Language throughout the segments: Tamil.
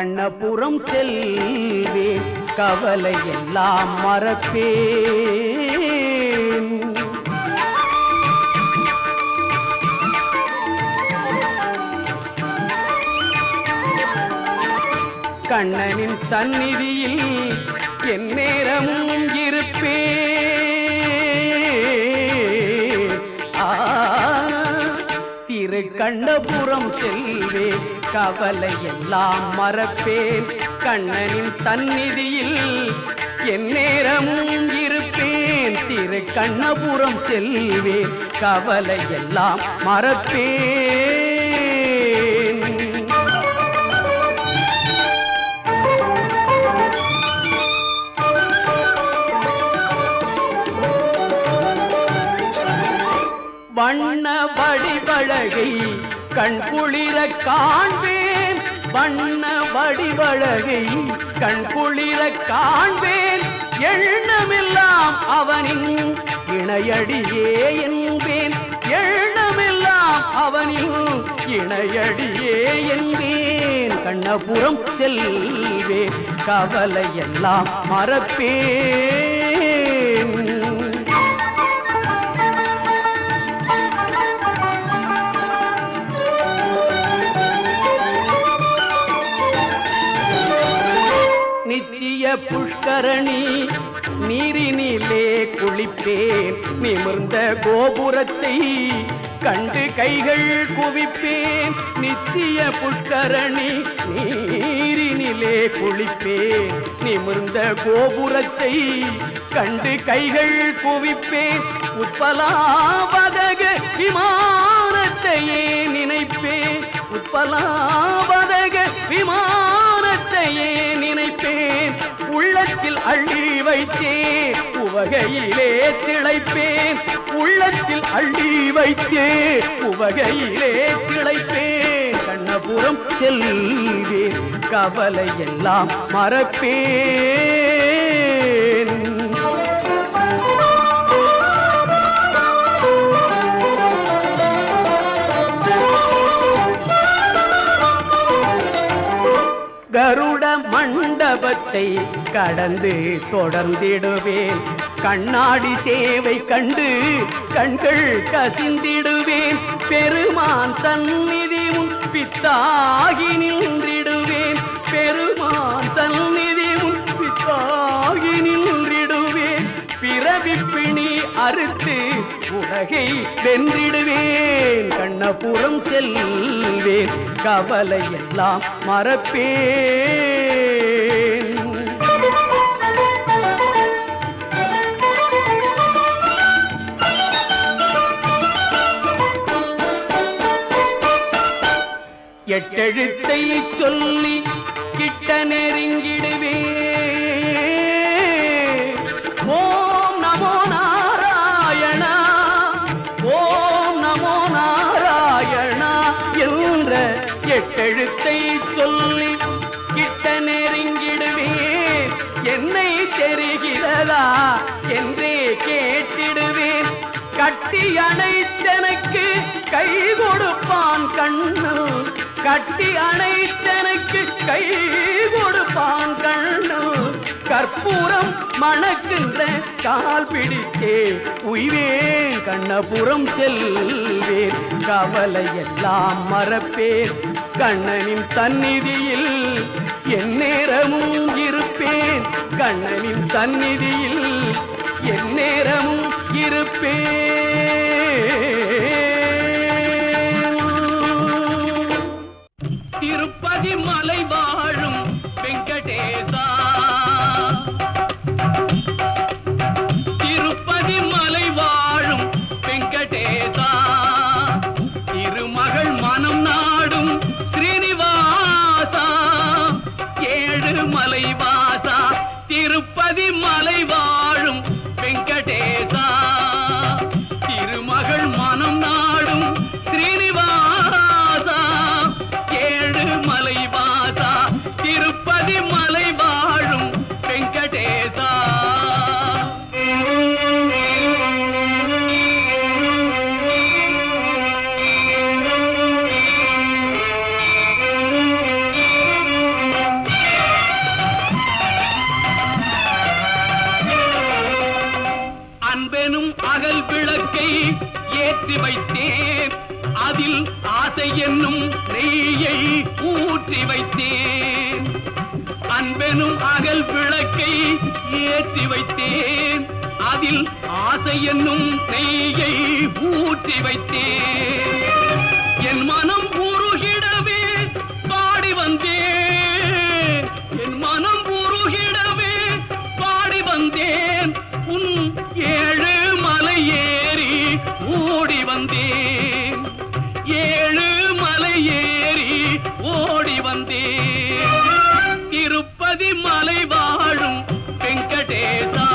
கண்ணபுரம் செல்வேன், கவலை எல்லாம் மறப்பேன். கண்ணனின் சந்நிதியில் என் நேரமும் இருப்பேன். திரு கண்ணபுரம் செல்வேன், கவலை எல்லாம் மறப்பேன். கண்ணனின் சந்நிதியில் என் நேரமும் இருப்பேன். திரு கண்ணபுரம் செல்வேன், கவலை எல்லாம் மறப்பேன். வண்ண வடிவழகை கண்குளிர காண்பேன், வண்ண வடிவழகை கண்குளிர காண்பேன். எண்ணமெல்லாம் அவனின் இணையடியே என்பேன், எண்ணமெல்லாம் அவனின் இணையடியே என்பேன். கண்ணபுரம் செல்வேன், கவலை எல்லாம் மறப்பேன். நித்திய புஷ்கரணி நீரினிலே குளிப்பேன், நிமிர்ந்த கோபுரத்தை கண்டு கைகள் குவிப்பேன். நித்திய புஷ்கரணி நீரினிலே குளிப்பேன், நிமிர்ந்த கோபுரத்தை கண்டு கைகள் குவிப்பேன். உத்பலாவதக விமானத்தையே நினைப்பேன், உத்பலாவதக விமானத்தையே நினைப்பேன். உள்ளத்தில் அள்ளி வைத்தே உவகையிலே திளைப்பேன், உள்ளத்தில் அள்ளி வைத்தே உவகையிலே திளைப்பேன். கண்ணபுரம் செல்வேன், கவலை எல்லாம் மறப்பேன். கருட மண்டபத்தை கடந்து தொடர்ந்திடுவேன், கண்ணாடி சேவை கண்டு கண்கள் கசிந்திடுவேன். பெருமான் சந்நிதி முன் பித்தாகி நின்றிடுவேன், பெருமான் சந்நிதி முன் பித்தாகி நின்றிடுவேன். பிறவி பிணி அறுத்து உலகை வென்றிடுவேன். கண்ணபுரம் செல்வேன், கவலை எல்லாம் மறப்பேன். எட்டெழுத்தை சொல்லி கிட்ட நெருங்கிடுவேன். ஓம் நமோ நாராயணா, ஓம் நமோ நாராயணா என்ற எட்டெழுத்தை சொல்லி கிட்ட நெருங்கிடுவேன். என்னை தெரிகிறதா என்றே கேட்டிடுவேன். கட்டி அணைத்தனக்கு கை கொடுப்பான் கண்ணு, கட்டி அணைத்தனக்கு கை கொடுப்பான் கண்ணு. கற்பூரம் மணக்கின்ற கால் பிடித்தே உய்வேன். கண்ணபுரம் செல்வேன், கவலை எல்லாம் மறப்பேன். கண்ணனின் சந்நிதியில் என் நேரமும் இருப்பேன், கண்ணனின் சந்நிதியில் என் நேரமும் இருப்பேன். திருப்பதி மலை வாழும் வெங்கடேசா, திருப்பதி மலை வாழும் வெங்கடேசா, திருமகள் மனம் நாடும் ஸ்ரீனிவாசா, ஏழு மலை வாசா, திருப்பதி மலை வாழும் வெங்கடேசா, திருமகள் மனம் நாடும் ஸ்ரீனிவாசா, ஏழு மலை வாசா, திருப்பதி மலை வாசா. அகல் விளக்கை ஏற்றி வைத்தேன், அதில் ஆசை என்னும் நெய்யை ஊற்றி வைத்தேன். அன்பெனும் அகல் விளக்கை ஏற்றி வைத்தேன், அதில் ஆசை என்னும் நெய்யை ஊற்றி வைத்தேன். என் மனம் உருகிடவே பாடி வந்தேன், என் மனம் உருகிடவே பாடி வந்தேன். உன் ஏழு மலை ஏறி ஓடி வந்தேன், ஏழு மலை ஏறி ஓடி வந்தேன். திருப்பதி மலை வாழும் வெங்கடேசா,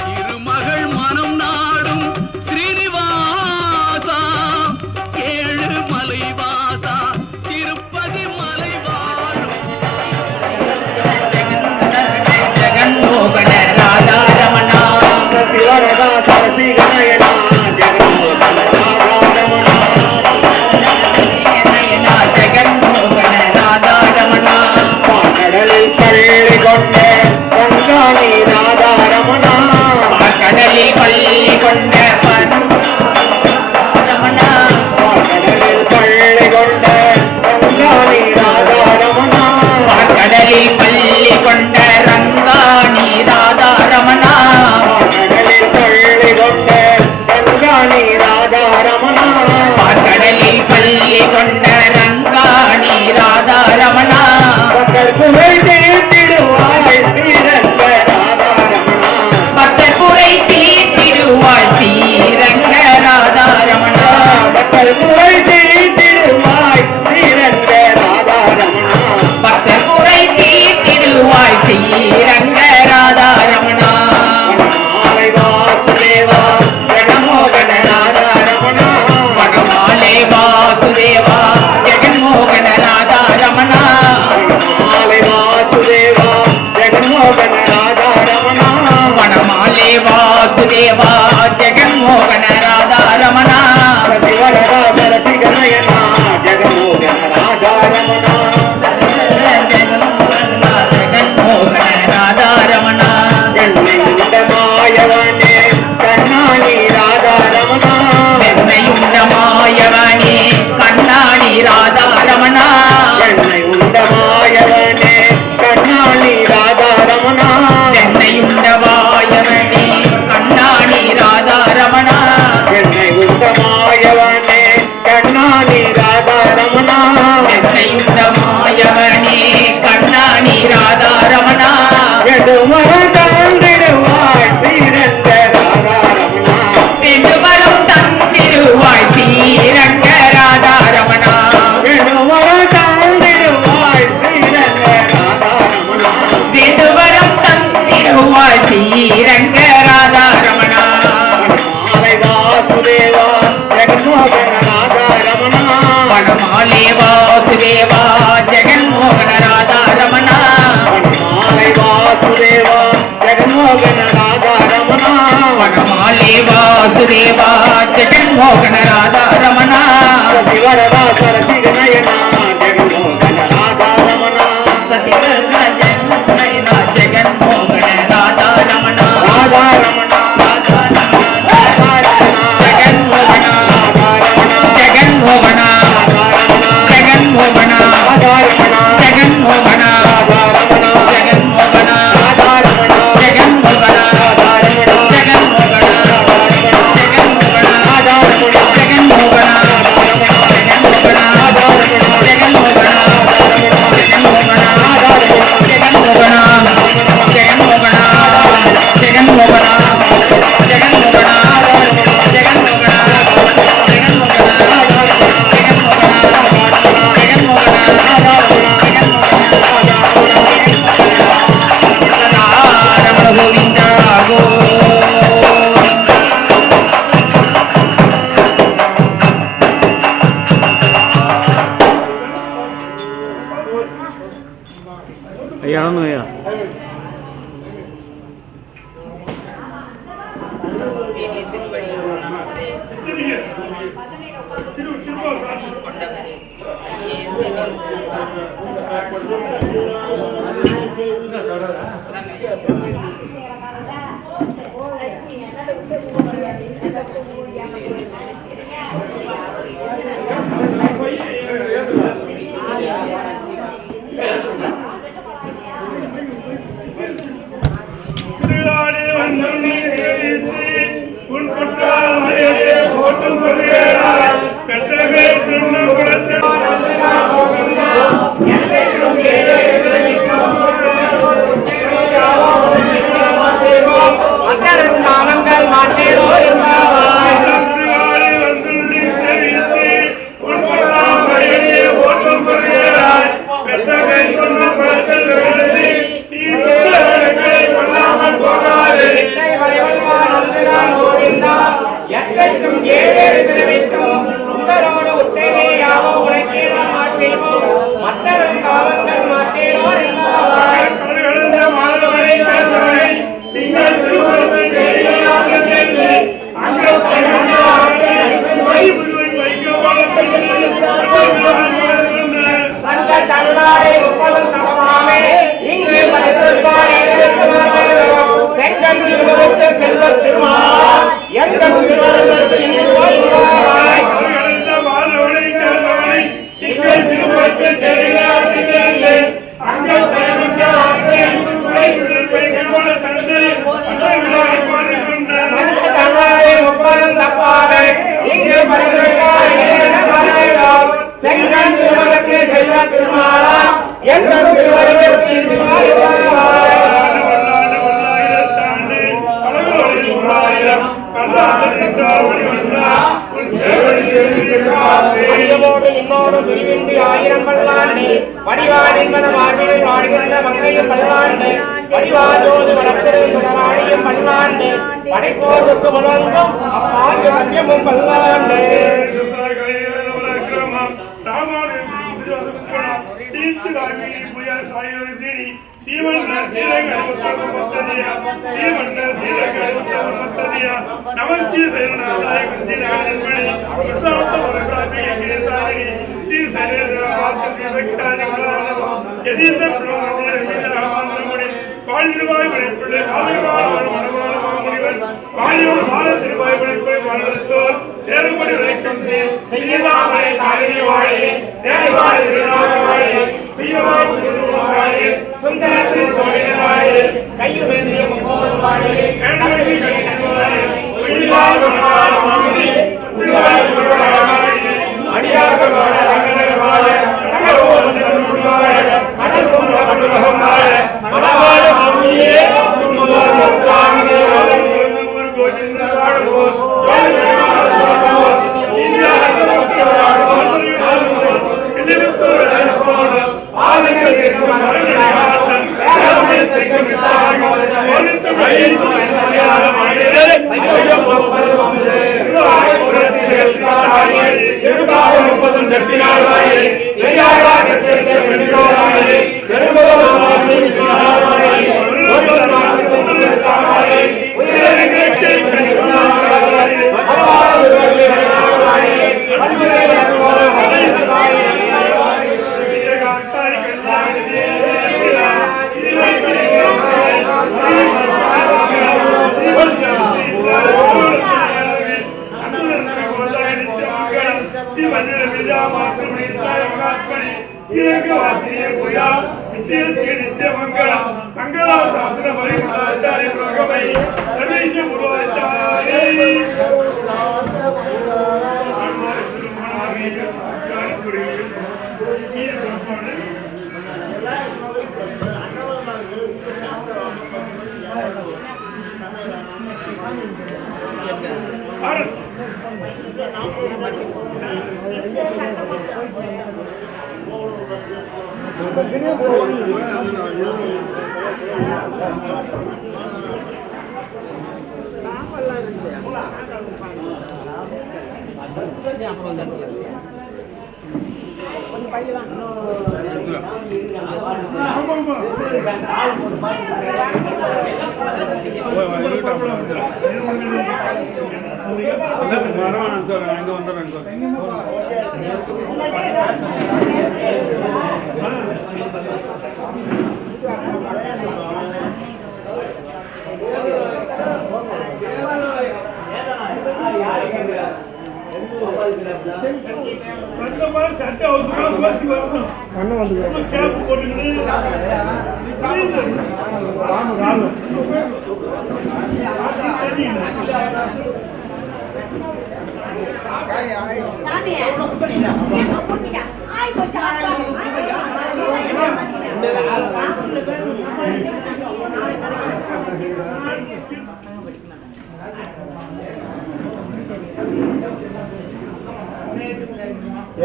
திருமகள் மனம் நாடும் ஸ்ரீனிவாசா, ஏழு மலை வாசா, திருப்பதி மலை வாழும் ஜெகன்மோகன ராதா ரமணா சிவரதா சரசி கணயனா ஜெகன்மோகன ராதா ரமணா ஜெகன்மோகன ராதா ரமணா கடலில் பள்ளி கொண்ட கங்காணி ராதா ரமணா கடலில் பள்ளி கொண்ட ரமணா கடலில் பள்ளி கொண்ட கங்காணி ராதா ரமணா கடலில் பள்ளி கொண்ட ரங்காணி ராதா ரமணா கடலில் பள்ளி கொண்ட ரங்காணி ராதா ரமணா கடலில் பள்ளி கொண்ட ரங்காணி ராதா ரமணா பக்தர் குறை தீர்த்திடுவாய் ஸ்ரீரங்க ராதா ரமணா பக்தர் குறை தீர்த்திடுவாய் ஸ்ரீரங்க ராதா ரமணா பக்தர் குறை தீர்த்திடுவாய் ஸ்ரீரங்க ராதா ரமணா பக்தர் குறை தீர்த்திடுவாய் ஸ்ரீரங்க ராதா ரமணா வாசுதேவா ஜெகன்மோகன ராதா ரமணா வனமாலே வாசுதேவா ஜெகன்மோகன ராதா ரமணா வாசுதேவா ஜெகன்மோகன ராதா ரமணா வனமாலே வாசுதேவா ஜெகன்மோகன ராதா ரமணா சதிவரதா சரசி கணயனா ஜெகன்மோகன ராதா ரமணா ஜெகன்மோகன ராதா ரமணா மாயவனே கண்ணாணி ராதா ரமணா என்னை உண்ட மாயவனே கண்ணாணி ராதா ரமணா என்னை உண்ட மாயவனே கண்ணாணி ராதா ரமணா என்னை உண்ட மாயவனே கண்ணாணி ராதா ரமணா என்னை உண்ட மாயவனே கண்ணாணி ராதா ரமணா என்னை உண்ட மாயவனே கண்ணாணி ராதா ரமணா எடுமரம் தந்திடுவாய் ஸ்ரீரங்க ராதா ரமணா எடுமரம் தந்திடுவாய் ஸ்ரீரங்க ராதா ரமணா எடுமரம் தந்திடுவாய் ஸ்ரீரங்க ராதா ரமணா எடுமரம் தந்திடுவாய் ஸ்ரீரங்க ராதா ரமணா மாலை வாசுதேவா ஜெகன்மோகன ராதா ரமணா வனமாலே வாசுதேவா ஜெகன்மோகன ராதா ரமணா வனமாலை வாசுதேவா ஜெகன்மோகன ராதா ரமணா வனமாலே வாசுதேவா ஜெகன்மோகன ராதா ரமணா சதிவரதா சரசி கணயனா ஜெகன்மோகன ராதா ரமணா சதிவரதா ஜெகன்மோகன ஜெகன்மோகன ராதா ரமணா ராதா ரமணா ஜெகன்மோகன ஜெகன்மோகன ஜெகன்மோகன ஜெகன்மோகன ஐயா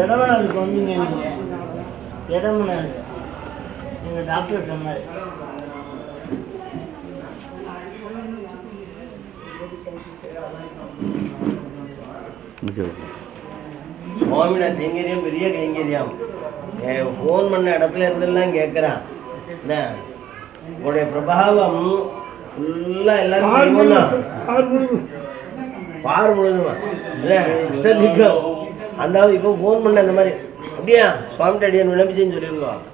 இடமனாதுக்கு வந்தீங்க நீங்கள் இடமனாது எங்கள் டாக்டர் சொன்னார். சுவாமியோட கைங்கரியம் பெரிய கைங்கரியம். ஃபோன் பண்ண இடத்துல இருந்தெல்லாம் கேட்குறான். என்ன உங்களுடைய பிரபாவம் ஃபுல்லாக எல்லாரும் பார் முழுதுமா இல்லை இஷ்டதிக்கம் அந்த அளவு. இப்போ ஃபோன் பண்ண இந்த மாதிரி அப்படியா சுவாமிகிட்ட அடியான் விளம்பிச்சேன்னு சொல்லியிருந்தோம்.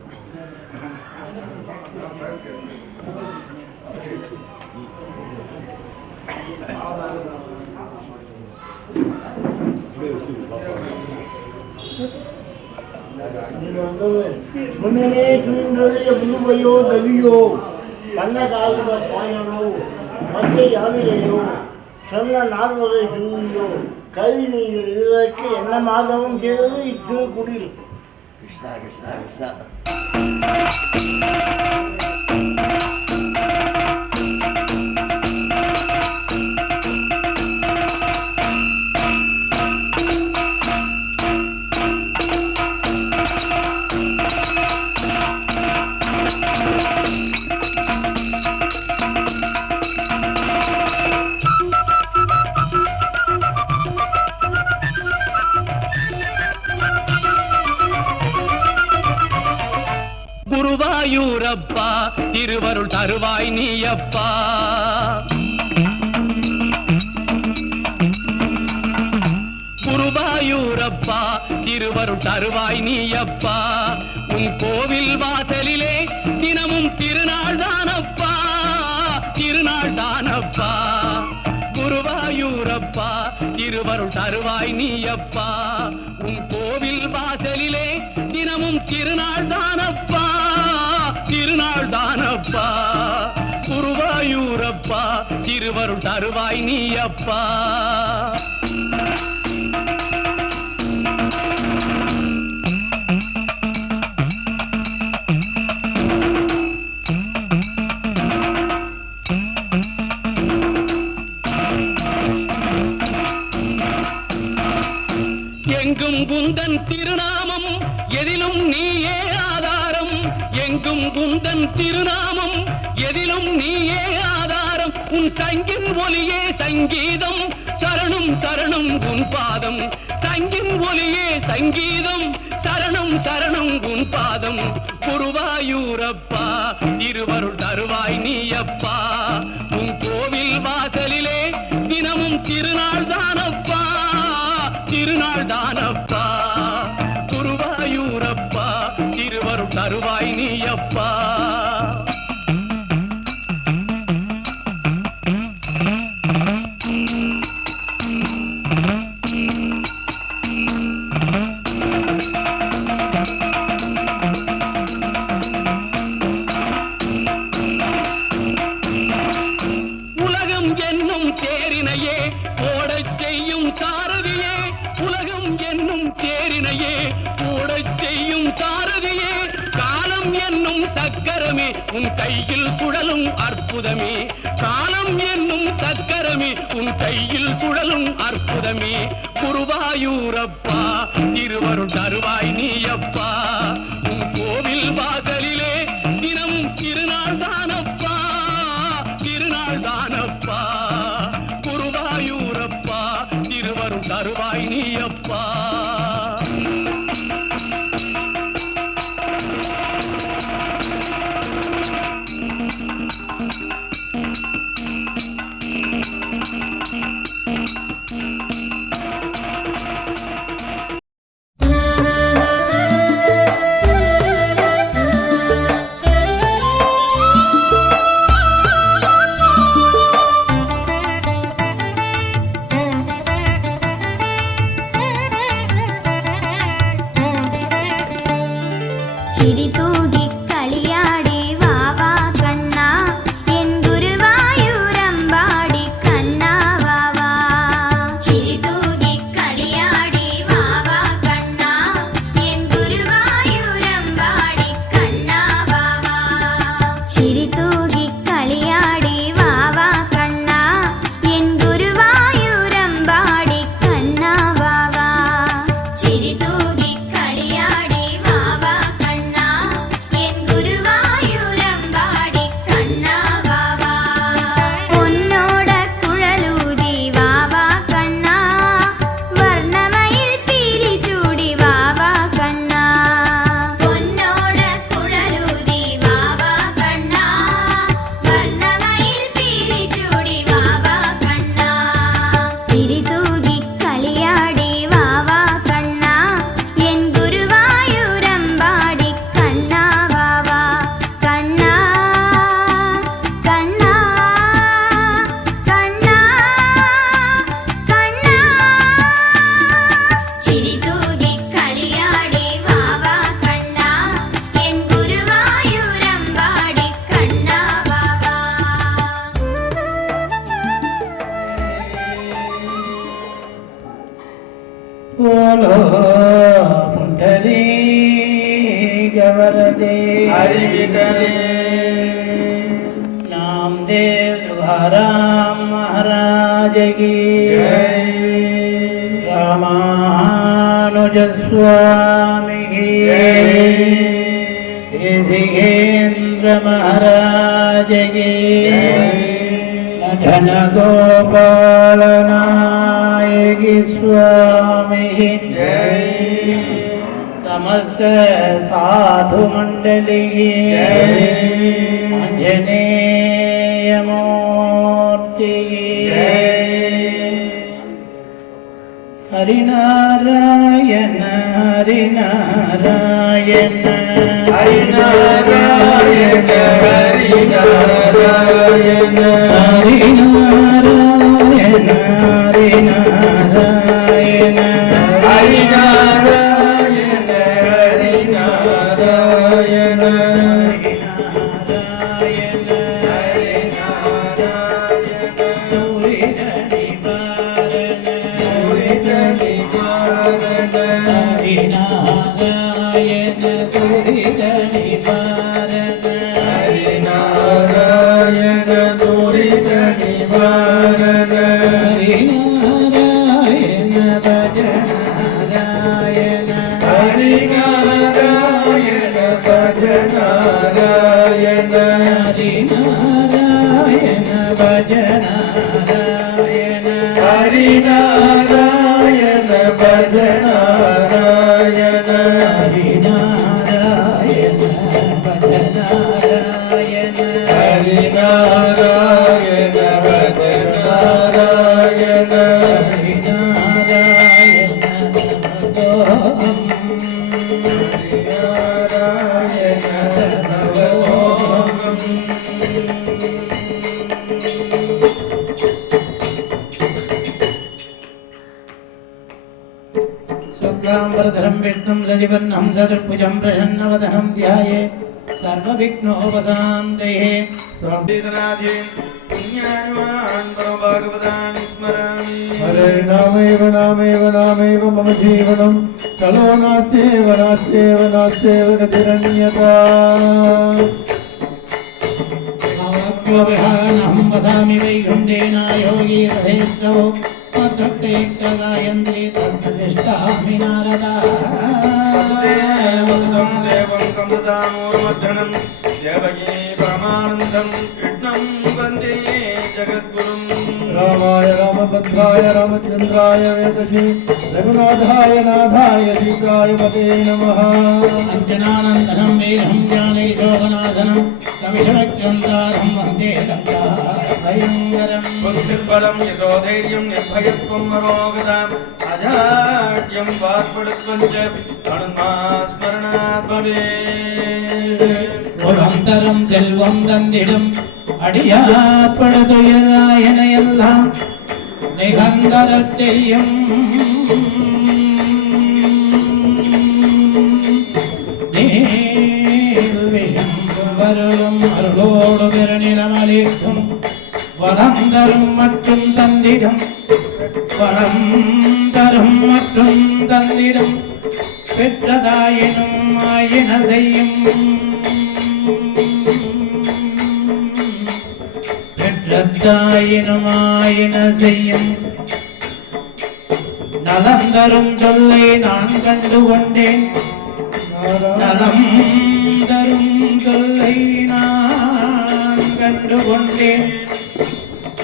நீங்கள் வந்து முன்னே தூங்குறது புதுவையோ ததியோ கண்ண காலத்துல பாயனோ மற்ற யாவிலையோ சொன்ன நால்வகை தூங்கியோ கை நீங்கள் இதற்கு என்ன மாதமும் செய்வது இத்திருக்குடில். கிருஷ்ணா கிருஷ்ணா கிருஷ்ணா. குருவாயூரப்பா திருவருள் தருவாய் நீயப்பா. குருவாயூரப்பா திருவருள் தருவாய் நீயப்பா. உன் கோவில் வாசலிலே தினமும் திருநாள் தானப்பா, திருநாள் தானப்பா. குருவாயூரப்பா திருவருள் தருவாய் நீயப்பா. உன் கோவில் வாசலிலே தினமும் திருநாள் தானப்பா, திருநாள் தானப்பா. குருவாயூரப்பா திருவருள் தருவாய் நீயப்பா. எங்கும் குந்தன் திருநாமம் எதிலும் நீயே ஆதாரம், எங்கும் குந்தன் திருநாமம் எதிலும் நீயே ஆதாரம். உன் சங்கின் ஒலியே சங்கீதம், சரணம் சரணம் உன் பாதம். சங்கின் ஒலியே சங்கீதம், சரணம் சரணம் உன் பாதம். குருவாயூரப்பா திருவருள் தருவாய் நீயப்பா. உன் கோவில் வாசலிலே தினமும் திருநாள் தானப்பா, திருநாள் தானப்பா. குருவாயூரப்பா திருவருள் தருவாய் நீயப்பா. உலகம் என்னும் தேரினையே ஓடச் செய்யும் சாரதியே, உலகம் என்னும் தேரினையே ஓடச் செய்யும் சாரதியே. காலம் என்னும் சக்கரமே உன் கையில் சுழலும் அற்புதமே, காலம் என்னும் சக்கரமே உன் கையில் சுழலும் அற்புதமே. குருவாயூரப்பா திருவருள் தருவாய் நீயப்பா. உன் கோவில் வாசலிலே தினமும் திருநாள் தானப்பா, திருநாள் தானப்பா. குருவாயூரப்பா திருவருள் தருவாய் நீயப்பா. बोलो पुंडरीकवरदे नामदेव तुकाराम महाराज की रामानुज स्वामी की देशिकेंद्र महाराज की नटन गोपाल नायक स्वामी समस्त साधु मंडली आंजनेय मूर्ति हरिनारायण हरिनारायण हरिनारायण हरिनारायण हरिनारायण हरिनारायण हरिनारायण हरिनारायण हरिनारायण भजनारायण हरिनारायण भजनारायण हरिनारायण भजनारायण हरिनारायण शुक्लांबरधरं विष्णुं सजीवन्नं सचतुर्भुजं प्रसन्नवदनं ध्याये सर्वविघ्नोपशान्तये हरे नामेव नामेव नामेव मम जीवनं कलो नास्त्येव नास्त्येव नास्त्येव गतिरन्यथा विहानहं वसामि वैकुण्ठेन योगी रथेश्वरो गायन्त्री तत्प्रतिष्ठामि नारदा देवं कंसामूर्मर्धनं देवकी परमानन्दं कृष्णं वन्दे जगद्गुरुं रामाय रामभद्राय रामचन्द्राय वेदसे रघुनाथाय नाथाय सीताय पते नमः अञ्जनानन्दनं वीरं ज्ञानैशोकनाशनं कविशक्यन्तारं वन्दे लङ्काभयङ्करं बुद्धिर्बलं यशोधैर्यं निर्भयत्वं मरोगताम् अजाड्यं वाक्पटुत्वं च हनुमास्मरणात् भवेत् निरन्तरं செல்வம் தந்திடும் அடியாப்படுதுயராயன எல்லாம் நிகந்தரச் செய்யும் நீள்விஷம் வருளும் அருளோடு பெருநிலமளிக்கும் வளம் தரும் மற்றும் தந்திடும் வளம் தரும் மற்றும் தந்திடும் பெற்றதாயினும் ஆயின செய்யும் பெற்றதாயினும் ஆயின செய்யும் நலம் தரும் சொல்லை நான் கண்டு கொண்டேன் நலம் தரும் சொல்லை நான் கண்டு கொண்டேன்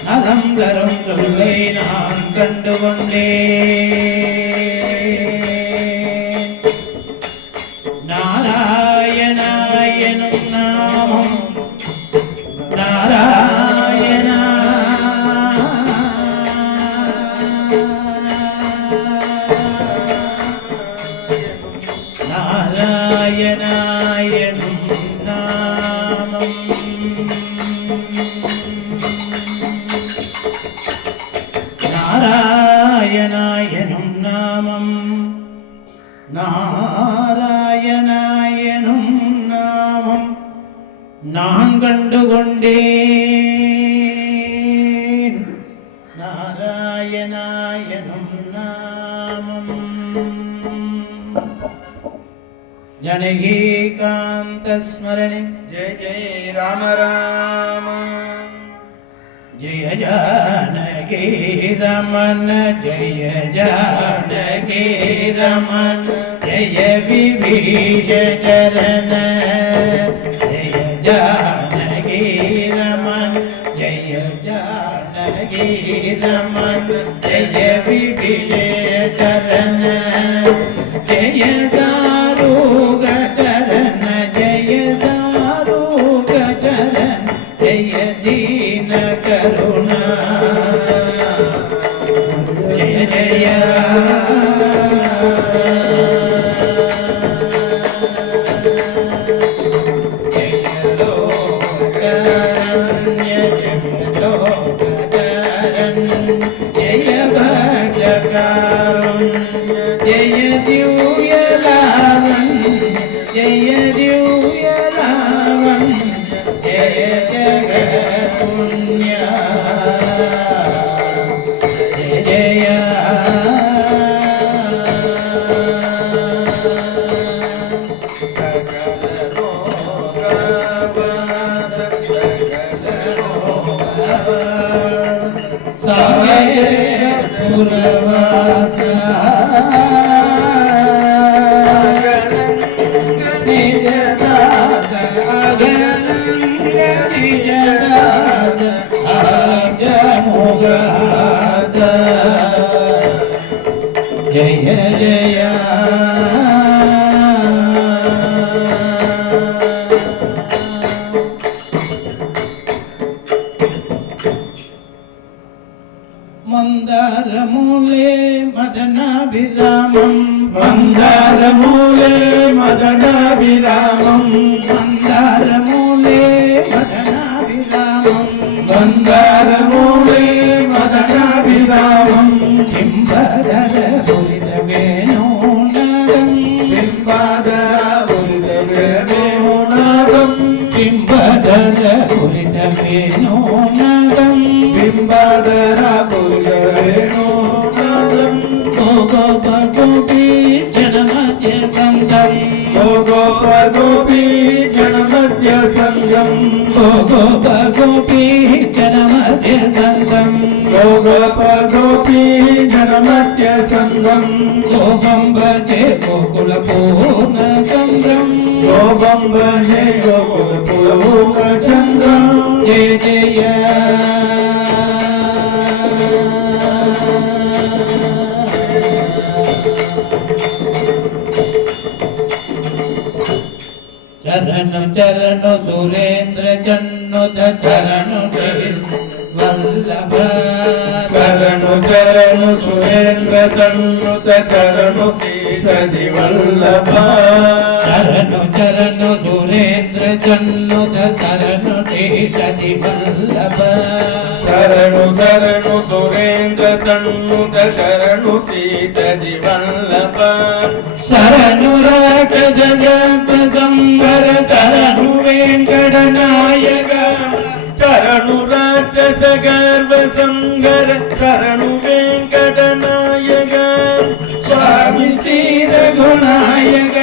நலம் தரும் சொல்லை நான் கண்டு கொண்டேன் நாராயணாயனும் நாமம் நாராயண நாராயணாயனும் நாமம் நாராயணாயனும் நாமம் நாராயணாயனும் நாமம் நான் கண்டு கொண்டேன் நாராயணாயனும் நாமம் जनकीकान्तस्मरणे जय जय राम राम जय जानकी रमण जय जानकी रमण जय विभीषण चरण जय जानकी रमण जय जानकी रमण जय विभीषण चरण जय सारूग चरण जय सारूग चरण जय दीन करुणा जय जय जय लोकरण्य जय लोकचरण जय भजकारुण्य जय दिव्य लावण्य जय दिव्य लावण्य जय जगत्पुण्य जय जय पुरवास निज दास अगणंग निज दास आज मोगास जय जय मंदारमूले मदनाभिरामं मन्दारमूले मदनाभिरामं मंदारमूले मदनाभिरामं मन्दारमूले मदनाभिरामं बिंबधर पुरित वेणुनादं बिम्बादरावृतवेणुनादं बिंबधर पुरित वेणुनादं बिम्बादरावृतवेणुनादं गोप गोपी जनमध्य संगम गोप गोपी जनमध्य संगम गोप गोपी जनमध्य संगम गोप गोपी जनमध्य संगम गोपं भजे गोकुल पूर्ण चंद्रम गोपं भजे गोकुलपूर्णचन्द्रं जय जय चरण चरण सुरेंद्र जन्नुत चरण श्री वल्लभ चरणु चरणु सुरेन्द्र सन्नुत चरणु श्री वल्लभ चरण चरण सुरेंद्र जन्नुत चरण श्री वल्लभ शरणु शरणु सुरेन्द्र सन्नुत शरणु श्री वल्लभ शरणु राक्षस जप संवर शरणु वेंकट नायक शरणु राक्षस गर्भ संगर शरणु वेंकट नायक स्वामी श्री रघुनायक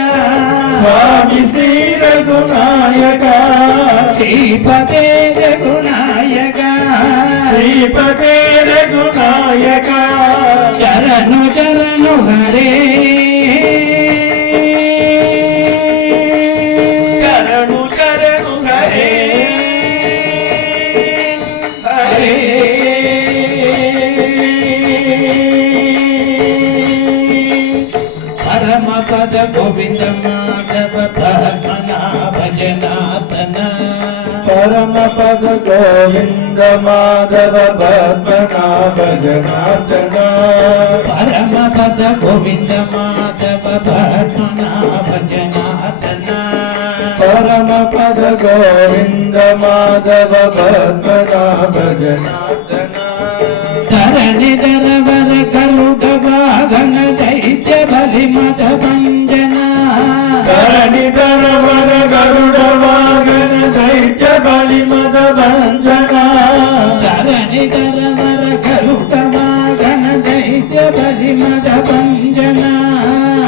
स्वामी श्री रघुनायक श्रीपते रघुनायक श्रीपते रघुनायक चरणु चरणु हरे चरणु चरणु हरे हरे परम पद गोविंद माधव पद्मनाभ जनार्दन परम पद गोविंद माधव पद्मनाभ जनार्दन परम पद गोविंद माधव पद्मनाभ जनार्दन परम पद गोविंद माधव पद्मनाभ जनार्दन धरणि धरवर गरुड वाहन दैत्य बलि मद भंजना धरणि धरवर गरुड वाहन दैत्य बलि मद भंजना धरणि धरवर गरुड वाहन दैत्य बलि मद भंजना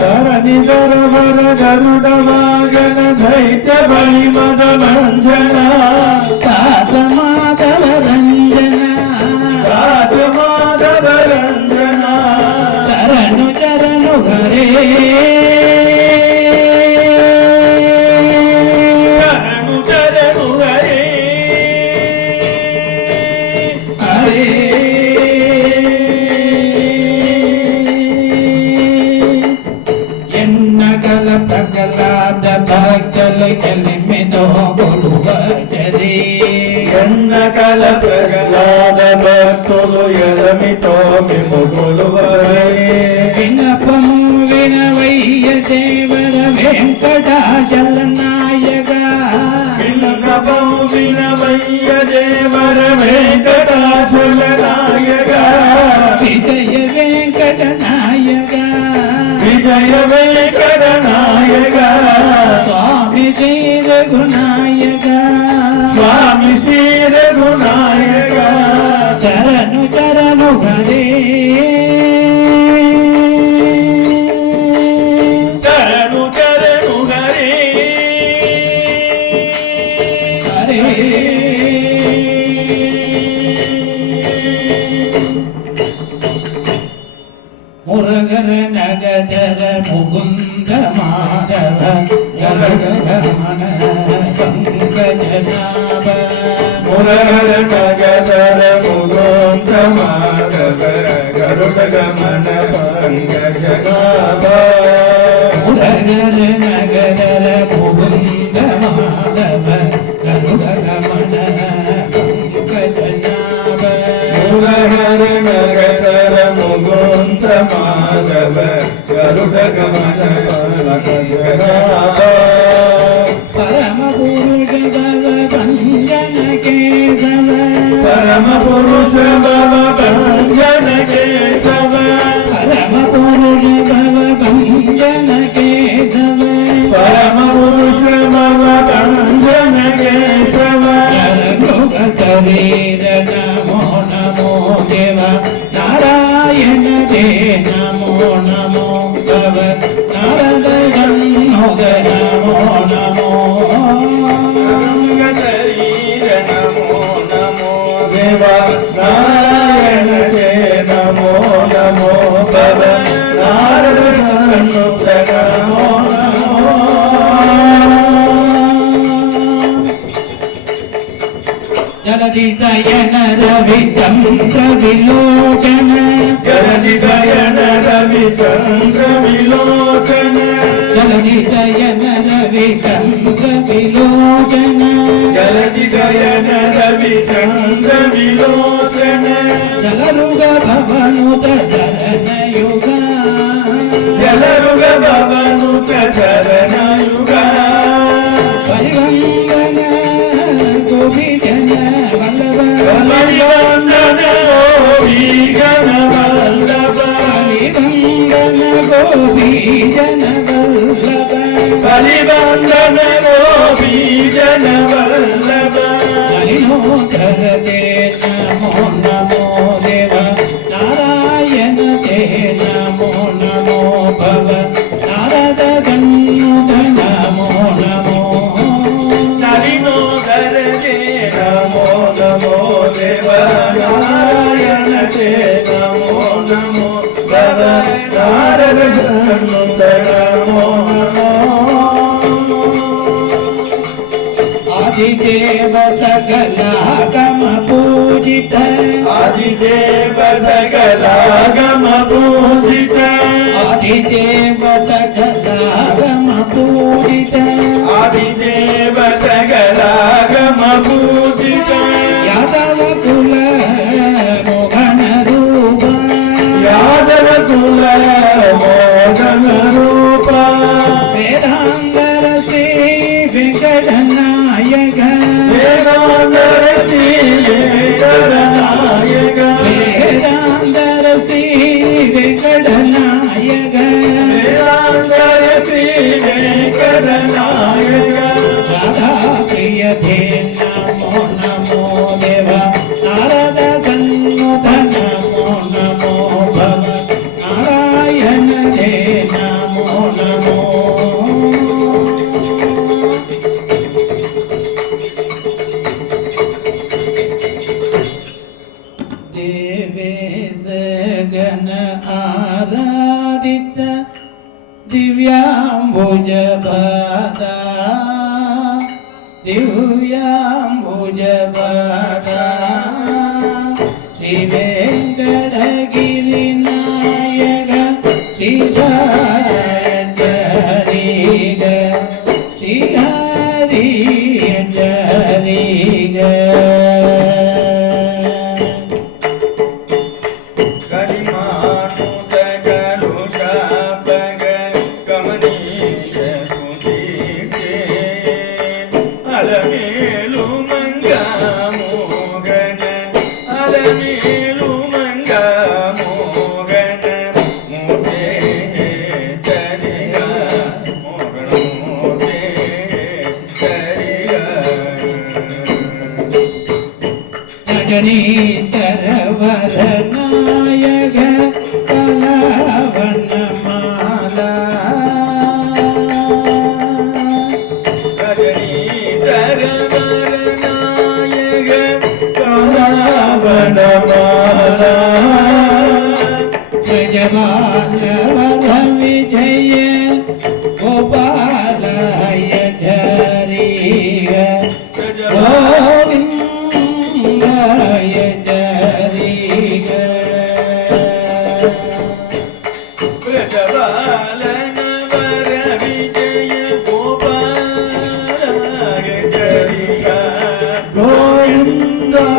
धरणि धरवर गरुड दैत्य बलिमद भञ्जना दास माधव रञ्जना दास माधव रञ्जना चरणु चरणु हरे కల ప్రగలాద భక్తులు ఎలమితో మిముగులువరే వినపము వినవయ్య దేవర వెంకటాచల నాయక వినపము వినవయ్య దేవర వెంకటాచల నాయక విజయ వెంకట నాయక విజయ వెంకట నాయక స్వామి శ్రీ రఘునాయక స్వామి శ్రీ రఘునాయక చరణు చరణు హరే చరణు చరణు హరే హరే మురగర నగధర ముకుంద మాధవ గరగమన పంకజనాభ మురహర నగధర ముకుంద మాధవ గరుడ గమన పంకజనాభ మురగర నగధర ముకుంద మాధవ గరుడ గమన పంకజనాభ మురహర నగధర ముకుంద మాధవ గరుడ గమన పంకజనాభ పరమ పురుష భవ భంజన కేశవ పరమ పురుష భవ భంజన కేశవ పరమ పురుష భవ భంజన కేశవ పరమ పురుష భవ భంజన కేశవ జలగృహ శరీర నమో నమో దేవ నారాయణ దే నమో నమో భవ నారద గణోద నమో నమో శరీర నమో నమో దేవ నారాయణ దే నమో నమో భవ నారద గణోద నమో నమో జలధి జయన రవి చంద్ర విలోచన జలధి శయన రవి చంద్ర విలోచన జలధి జయన రవి చంద్ర విలోచన జలధి శయన రవి చంద్ర విలోచన జలరుగ భవనుత శరణయుగ జలరుగ భవనుత శరణయుగ పరివందన గోపిజన వల్లభ బలివందన గోపీజన వల్లభ పరివందన గోపిజన వల్లభ బలివందన గోపీజన వల్లభ హరినోధర తే నమో నమో దేవ నారాయణ తే నమో నమో భవ నారద గణోద నమో నమో నలినోదర తే నమో నమో దేవ నారాయణ తే నమో నమో భవ నారద గణోద నమో నమో ఆదిదేవ సకలాగమ పూజిత ఆదిదేవ సకలాగమ పూజిత ఆదిదేవ సకలాగమ పూజిత ఆదిదేవ సకలాగమ పూజిత యాదవ కుల మోహన రూప యాదవ కుల మోహన రూప వేదాంగర శ్రీ వెంకట నాయక వేదాంతర శ్రీ వెంకటనాయక వేదాంగర శ్రీ వెంకట నాయక వేదాంతర శ్రీ వెంకటనాయక రాధా ప్రియ తే నమో నమో దేవ गण आराधित दिव्यांबुजपादा दिव्यांबुजपादा श्री वेंकटगिरिनायक श्रीशाय जरिग श्री हरि जरिग वरनायक कलावनमाला कलावनमाला ब्रजबाल विजय गोपालय झरिग गोविंदाय झरिग ब्रजबालन वर विजय गोपालय झरिग गोविंदाय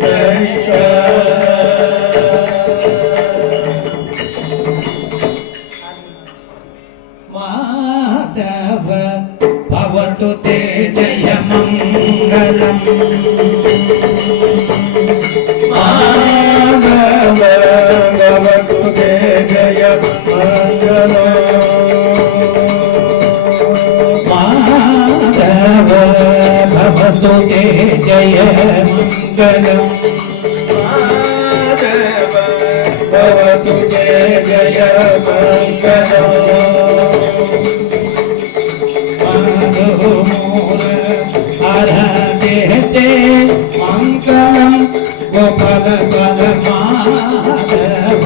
झरिग माधव भवतु ते जय मंगलम माधव भवतु ते जय मंगलम माधव भवतु ते जय मंगलम माधव भवतु ते जय मंगलम आराधते मंगलम गोपाल बाल माधव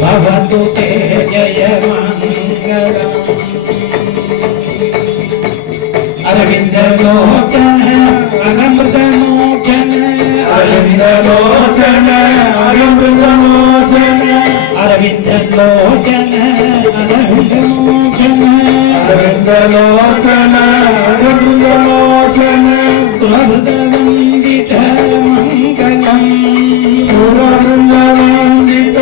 भवतु ते जय मंगलम अरविंद लोचन अमृत मोचन अरविंद लोचन अमृत मोचन अरविंद लोचन अरविंद मोचन अरविंद लोचन अमृत मोचन सुरवृद वंदित मंगलम सुरवृंद वंदित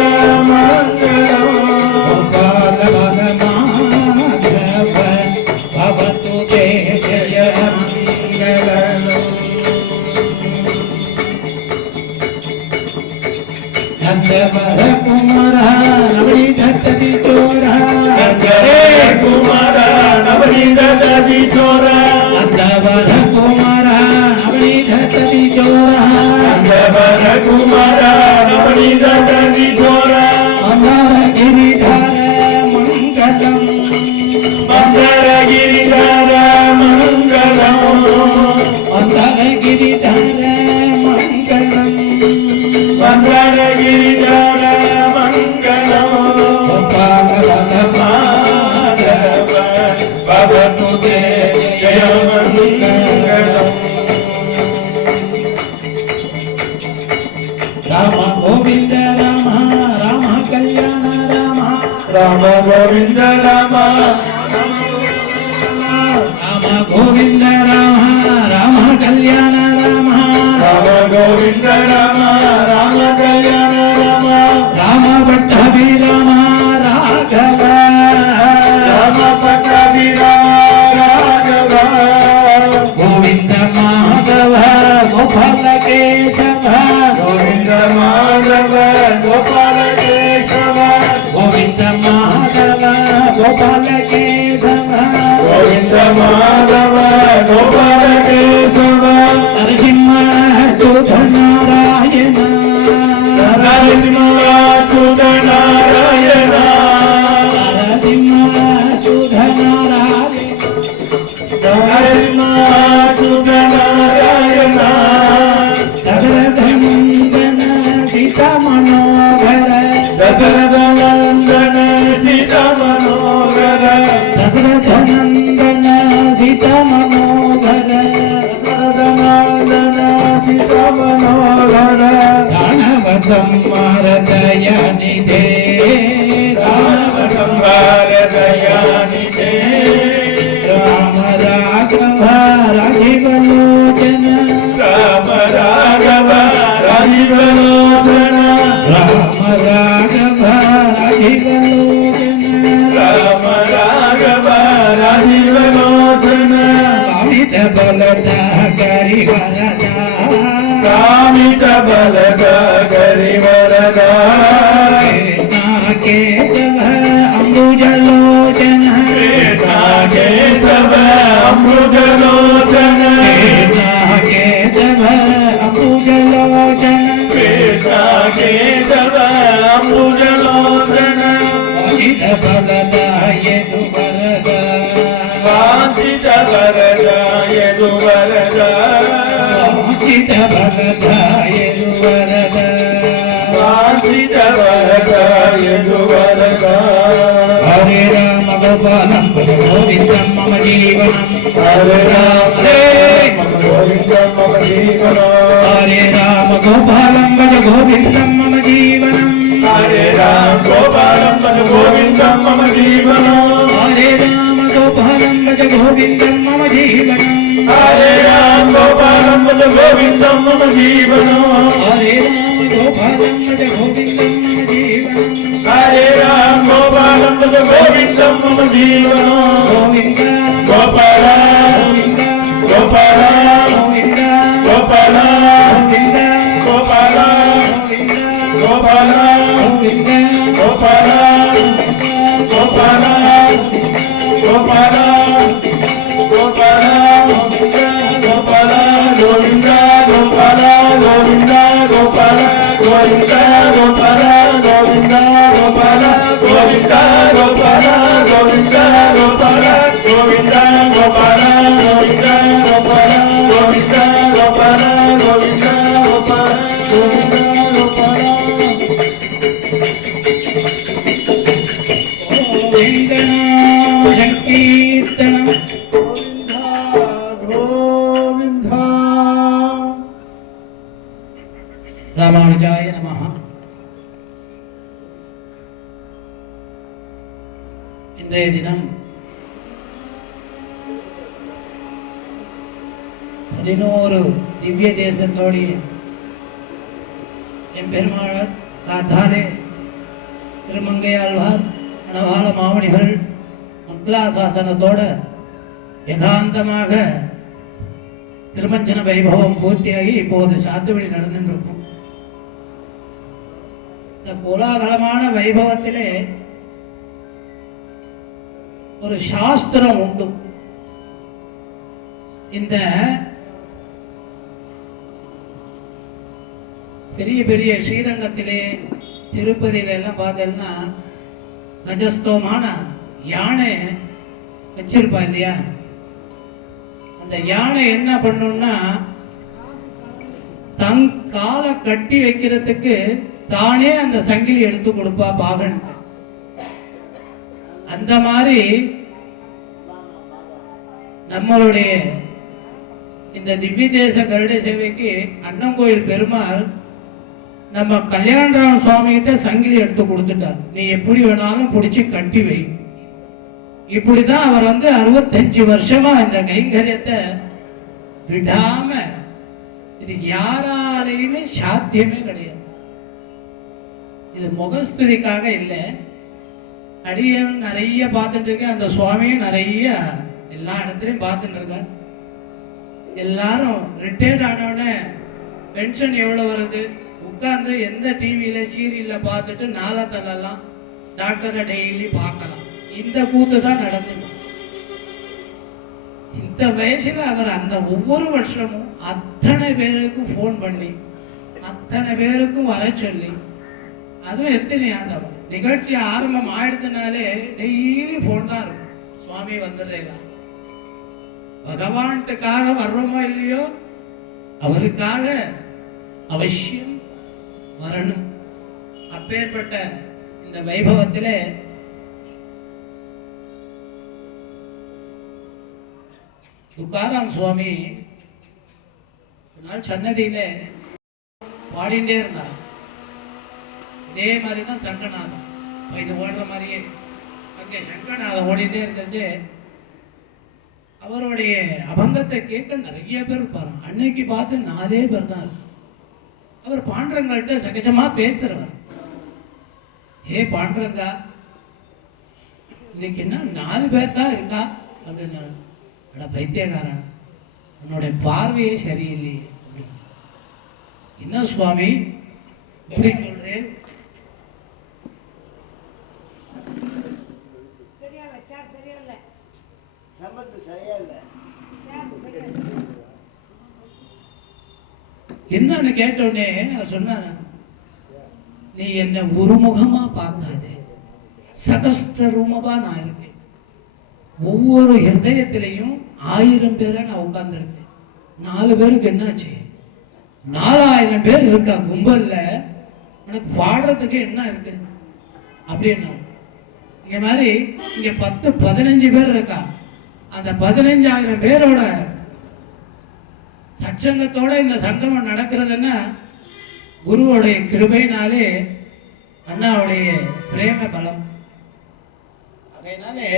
मंगलम गोपाल बाल माधव भवतु ते जय मंगलम नंदवर कुमार नवनीत तति चोरा रे कुमार नवनीत तति चोरा नंदवर कुमार नवनीत तति चोरा नंदवर कुमार नवनीत तति चोरा मंदार गिरिधर मंगलम मंदर गिरिधर मंगलम मंदार गिरिधर मंगलम मंदर गिरिधर मंगलम गोपाल बाल माधव भवतु ते जय मंगलम राम गोविंद राम राम कल्याण राम राम गोविंद राम राम गोविंद राम राम कल्याण राम राम गोविंद राम राम कल्याण राम राम पट्टाभि राम राघव राम पट्टाभि राघव गोविंद माधव गोपाल केशव गोविंद माधव गोपाल केशव गोविंद माधव गोपाल केशव गोविंद माधव गोपाल केशव नरसिंह चूत नारायण नरसिंहाच्युत नारायण नरसिंह चूत नारायण नरसिंहाच्युत नारायण दशरथ नंदन सीता सीता मनोहर दशरथ नंदन सीता मनोहर दशरथ नंदन सीता मनोहर दशरथ नंदन सीता मनोहर दानव संहार दया निधे दानव संहार दयानिधे राम राघव राजीव लोचन राम राघव राजीव लोचन राम राघव राजीव लोचन राम राघव राजीव लोचन कामित बलदा करि वरदा कामित बलद गरिवरदा केशव अम्बुज लोचन केशव अमृत लोचन केशव अम्बुज लोचन केशव अमृत लोचन कामित बलदा यदु वरदा वांछित वरदा यदु वरदा कामित बलदा यदु वरदा वांछित वरदा यदु वरदा हरे राम गोपालं भज गोविन्दं मम जीवनं हरे राम मम गोविन्दं मम जीवनं हरे राम गोपालं भज गोविन्दं मम जीवनं हरे राम गोपालं भज गोविन्दं मम जीवनं हरे राम गोपालं भज गोविन्दं मम जीवनं हरे राम गोपालं भज गोविन्दं मम जीवनं हरे राम गोपालं भज गोविन्दं मम जीवनं हरे राम गोपालं भज गोविन्दं मम जीवनं गोविन्द गोपाल गोविन्द गोपाल गोविन्द गोपाल गोविन्द गोपाल गोविन्द गोपाल गोविन्द गोपाल गोपाल गोपाल गोपाल गोपाल गोविन्द गोपाल गोविन्द गोपाल गोविन्द गोपाल गोविन्द गोपाल गोविन्द गोपाल गोविन्द गोपाल गोविन्द गोपाल गोविन्द गोपाल गोविन्द गोपाल गोविन्द गोपाल गोविन्द गोपाल गोविन्दनाम संकीर्तनम् गोविन्द रामानुजाय नमः இன்றைய தினம் 11 திவ்ய தேசத்தோடு எம்பெருமாள் காத்தாலே திருமங்கையாழ்வார் மணவாள மாமணிகள் மங்களாசாசனத்தோட ஏகாந்தமாக திருமஞ்சன வைபவம் பூர்த்தியாகி இப்போது சாத்துவழி நடந்துட்டு இருக்கும். இந்த கோலாகலமான வைபவத்திலே ஒரு சாஸ்திரம் உண்டு. இந்த பெரிய பெரிய ஸ்ரீரங்கத்திலே திருப்பதியில எல்லாம் பார்த்தோம்னா கஜஸ்தோமான யானை வச்சிருப்பா இல்லையா, அந்த யானை என்ன பண்ணும்னா தன் காலை கட்டி வைக்கிறதுக்கு தானே அந்த சங்கிலி எடுத்து கொடுப்பா பாகன். அந்த மாதிரி நம்மளுடைய இந்த திவ்ய தேச கருட சேவைக்கு அண்ணங்கோயில் பெருமாள் நம்ம கல்யாணராம சுவாமி கிட்ட சங்கிலி எடுத்து கொடுத்துட்டார். நீ எப்படி வேணாலும் பிடிச்சி கட்டி வை. இப்படிதான் அவர் 65 வருஷமா இந்த கைங்கரியத்தை விடாம, இது யாராலையுமே சாத்தியமே கிடையாது. இது முகஸ்துதிக்காக இல்லை. அடியன் நிறைய பார்த்துட்டு இருக்கேன், அந்த சுவாமியும் நிறைய எல்லா இடத்துலையும் பார்த்துட்டு இருக்கார். எல்லாரும் ரிட்டையர்ட் ஆனவுடனே பென்ஷன் எவ்வளோ வருது, உட்காந்து எந்த டிவியில் சீரியலில் பார்த்துட்டு நாளத்தலாம் டாக்டரை டெய்லி பார்க்கலாம். இந்த கூத்து தான் நடந்துடும். இந்த வயசுல அவர் அந்த ஒவ்வொரு வருஷமும் அத்தனை பேருக்கும் ஃபோன் பண்ணி அத்தனை பேருக்கும் வர சொல்லி, அதுவும் எத்தனை அந்த நிகழ்ச்சி ஆரம்பம் ஆயிடுதுனாலே டெய்லி ஃபோன் தான் இருக்கும். சுவாமி வந்துடுறீங்களா, பகவான்ட்டுக்காக வர்றோமோ இல்லையோ அவருக்காக அவசியம் வரணும். அப்பேற்பட்ட இந்த வைபவத்திலே துக்காராம் சுவாமி ஒரு நாள் சன்னதியில பாடிண்டே இருந்தார். இதே மாதிரி தான் சங்கநாதம் இது ஓடுற மாதிரியே அங்கே சங்கநாதம் ஓடிட்டே இருக்கிறது. அவருடைய அபங்கத்தை கேட்க நிறைய பேர் இருப்பாங்க. அன்னைக்கு பார்த்து 4 பேர் தான் இருக்கும். அவர் பாண்டரங்கள்ட்ட சகஜமா பேசுறவர். ஏ பாண்டரங்கா, இன்னைக்கு என்ன 4 பேர் தான் இருக்கா அப்படின்னு. அட பைத்தியக்காரா, உன்னுடைய பார்வையே சரியில்லையே. என்ன சுவாமி இப்படி சொல்றேன்? என்னன்னு கேட்டோடனே அவர் சொன்னார், நீ என்ன ஒருமுகமா பார்க்காதே, சகஸ்ட ரூபமா நான் இருக்கேன். ஒவ்வொரு ஹிருதயத்திலையும் 1000 பேரை நான் உட்கார்ந்துருக்கேன். 4 பேருக்கு என்னாச்சு? 4000 பேர் இருக்கா கும்பல்ல, உனக்கு பாடுறதுக்கு என்ன இருக்கு அப்படின்னா. இங்க மாதிரி இங்க 10-15 பேர் இருக்கா. அந்த 15,000 பேரோட சச்சங்கத்தோட இந்த சங்கமம் நடக்கிறதுன்னா குருவோடைய கிருபையினாலே, அண்ணாவுடைய பிரேம பலம். அதனாலே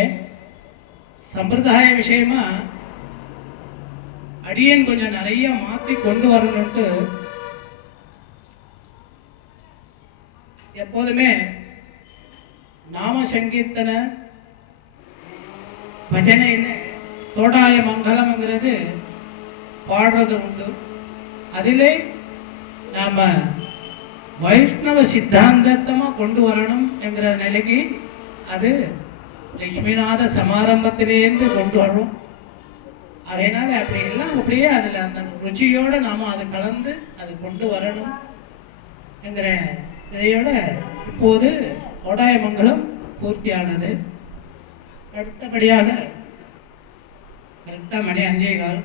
சம்பிரதாய விஷயமா அடியன் கொஞ்சம் நிறைய மாற்றி கொண்டு வரணும்ட்டு எப்போதுமே நாம சங்கீர்த்தனை பஜனையில் தோடாய மங்களம்ங்கிறது பாடுறது உண்டு. அதிலே நாம வைஷ்ணவ சித்தாந்தத்தமாக கொண்டு வரணும் என்கிற நிலைக்கு அது லட்சுமிநாத சமாரம்பத்திலேருந்து கொண்டு வரும். அதனால அப்படி எல்லாம் அப்படியே அதில் அந்த ருச்சியோடு நாம் அதை கலந்து அது கொண்டு வரணும் என்கிற இதையோட இப்போது ஓடாயமங்கலம் பூர்த்தியானது. அடுத்தபடியாக கரெக்டாக மணி 5:15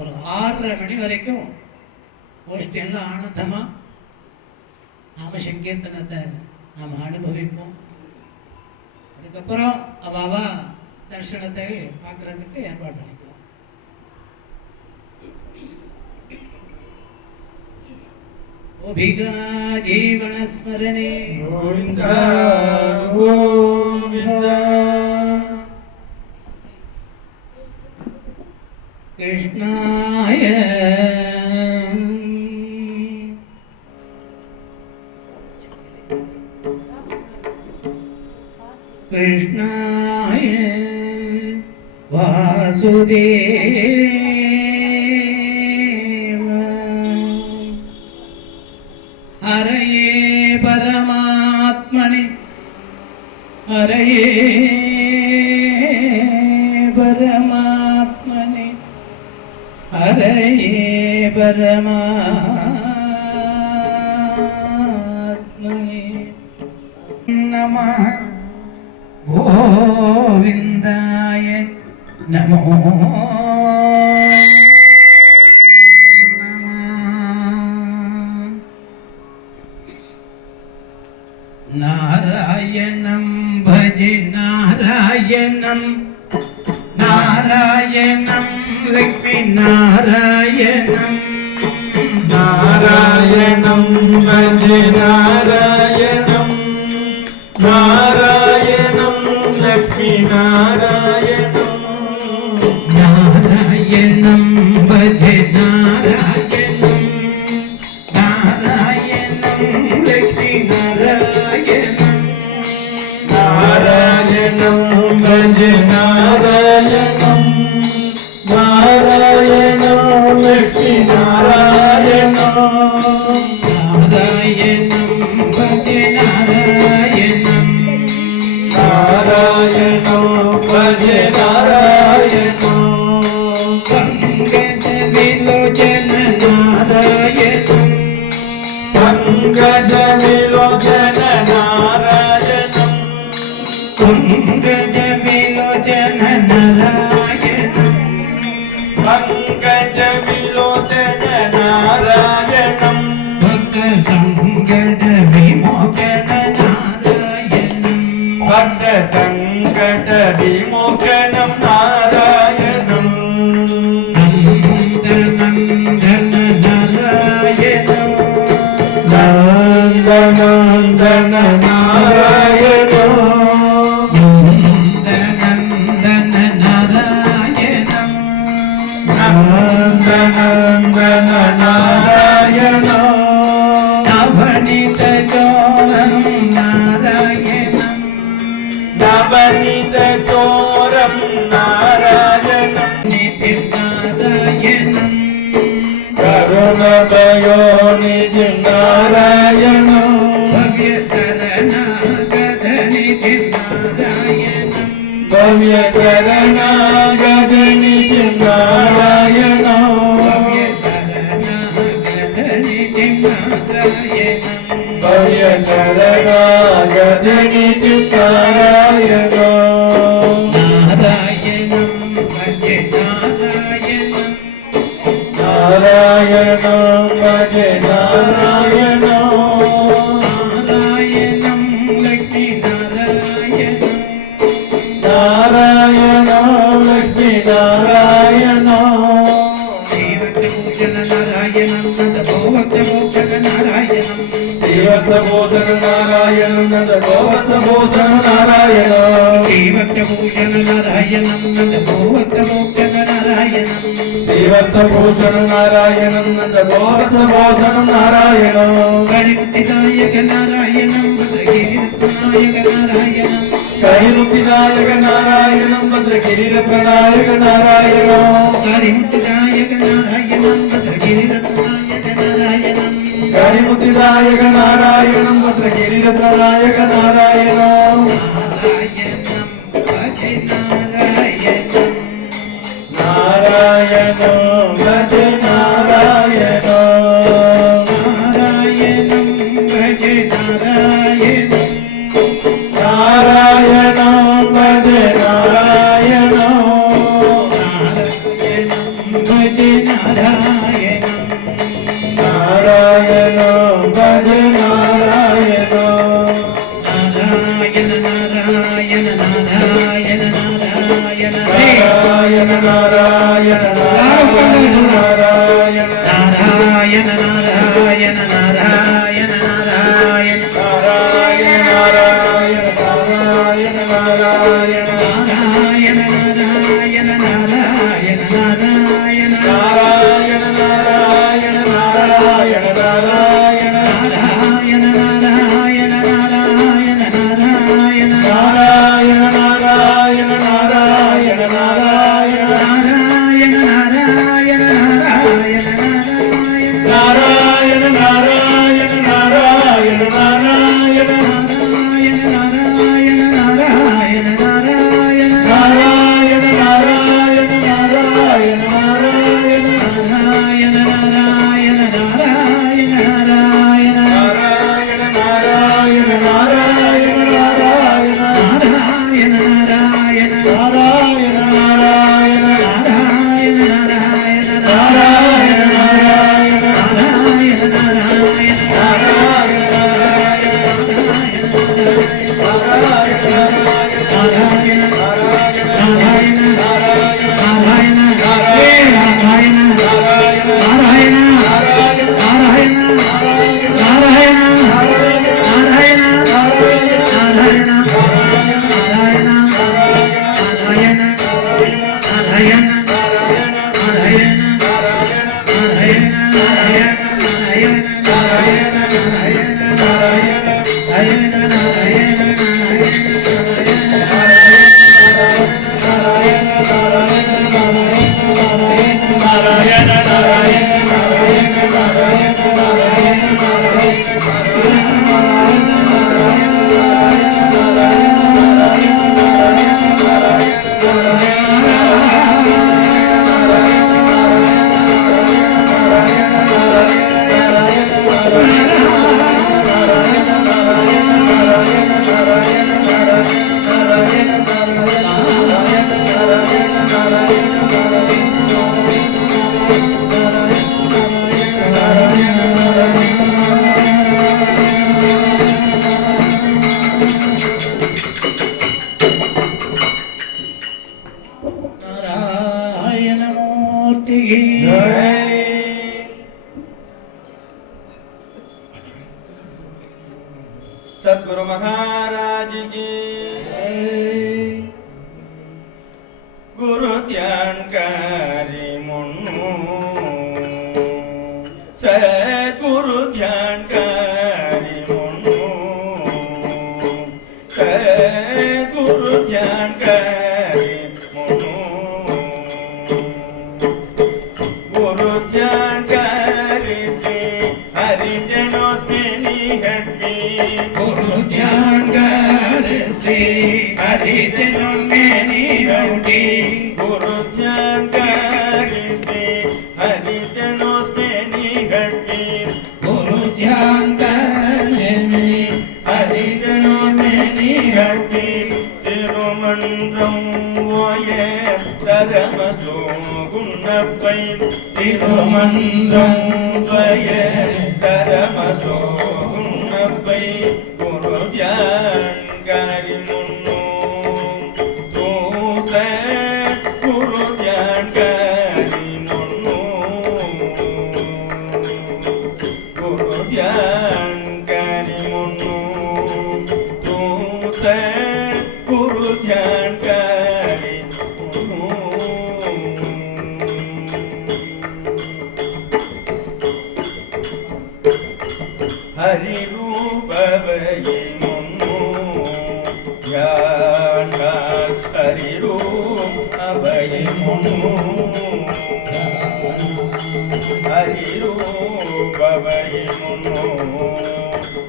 ஒரு 6:30 மணி வரைக்கும் கோஷ்டி எல்லாம் ஆனந்தமாக நாம சங்கீர்த்தனத்தை நாம் அனுபவிப்போம். அதுக்கப்புறம் அவாவா தரிசனத்தை பார்க்கறதுக்கு ஏற்பாடு பண்ணிக்கலாம். ஓபிகா ஜீவன ஸ்மரணே கோவிந்தா கோவிந்தா கிருஷ்ணாய கிருஷ்ணாய வாசுதேவ ஹரயே பரமாத்மனே ஹரயே பரமாத்மனே ஹரயே பரமாத்மனே நமः கோவிந்தாய நமோ நமः. நாராயணம் பஜ நாராயணம் நாராயணம் லக்ஷ்மி நாராயணம் நாராயணம் பஜ நாராயணம் நாராயணம் லக்ஷ்மி நாராயணம் நாராயணம் பஜ நாராயணம் நாராயணம் லக்ஷ்மி நாராயணம் நாராயணம் பஜ நாராயணம் நாராயணம் லக்ஷ்மி நாராயணம் நாராயணம் பஜ நாராயணம் நாராயணம் பஜ சங்கட விமோசனம் நாராயணம் நந்தநந்தன நாராயணம் நந்தநந்தன நாராயணம் நவனித ஜோரம் நாராயணம் நவனித சோரம் நாராயணம் நிதிர் நாராயணம் கருணதயோநிதி நாராயணம் பவ்ய சரணாகத நிதிர் நாராயணம் பவ்ய சரணாகதி நாராயணம் பவ்ய சரணாகத நிதிர் நாராயணம் பவ்ய சரணாகதி நாராயணம் நாராயணம் பஜே நாராயணம் நாராயணம் பஜே நாராயணம் நாராயணம் லக்ஷ்மி நாராயணம் நாராயணம் லக்ஷ்மி நாராயணம் ஸ்ரீவத்சபூஷண நாராயணம் நந்தகோவக்த மோக்ஷக நாராயணம் ஸ்ரீவத்சபூஷண நாராயணம் நந்தகோவத்சபூஷண நாராயணம் ஸ்ரீவத்சபூஷண நாராயணம் நந்தகோவக்த மோக்ஷக நாராயணம் ஸ்ரீவத்சபூஷண நாராயணம் நந்தகோவத்சபூஷண நாராயணம் கரிமுக்திதாயக நாராயணம் பத்ரகிரிரத்னாயக நாராயணம் கரிமுக்திதாயக நாராயணம் பத்ரகிரிரத்னாயக நாராயணம் கரிமுக்திதாயக நாராயணம் பத்ரகிரிரத்னாயக நாராயணம் கரிமுக்திதாயக நாராயணம் பத்ரகிரிரத்னாயக நாராயணம் நாராயணம் பஜே நாராயணம் நாராயணம் பஜே நாராயணம் நாராயணம் பஜே நாராயணம் நாராயணம் பஜே நாராயணம் நாராயணம் பஜே நாராயணம் நாராயணம் பஜே நாராயணம் நாராயண நாராயண நாராயண நாராயண நாராயண நாராயண நாராயண நாராயண நாராயண நாராயண நாராயண நாராயண सद्गुरु महाराज की गुरु ध्यान करी मुन्नु सद्गुरु ध्यान करी मुन्नु सद्गुरु ध्यान करी मुन्नु गुरु ध्यान करी हरि जनोस्मिनी घटी गुरु ध्यान कर श्री हरि जनोस्मिनी घटी गुरु ध्यान करी हरि जनोस्मिनी घटी गुरु ध्यान कर हरि जनोस्मिनी घटी तिरुमंद्रम ओये सरमसो गुणपै तिरुमंद्रम ओये सरमसो गुणपै गुरु ध्यान करी मुन्नु तू से गुरु ध्यान करी मुन्नु गुरु ध्यान करी मुन्नु तू से गुरु ध्यान करी मुन्नु हरि रूप भई मुन्नु ज्ञान हरि रूप भई मुन्नु हरि रूप भई मुन्नु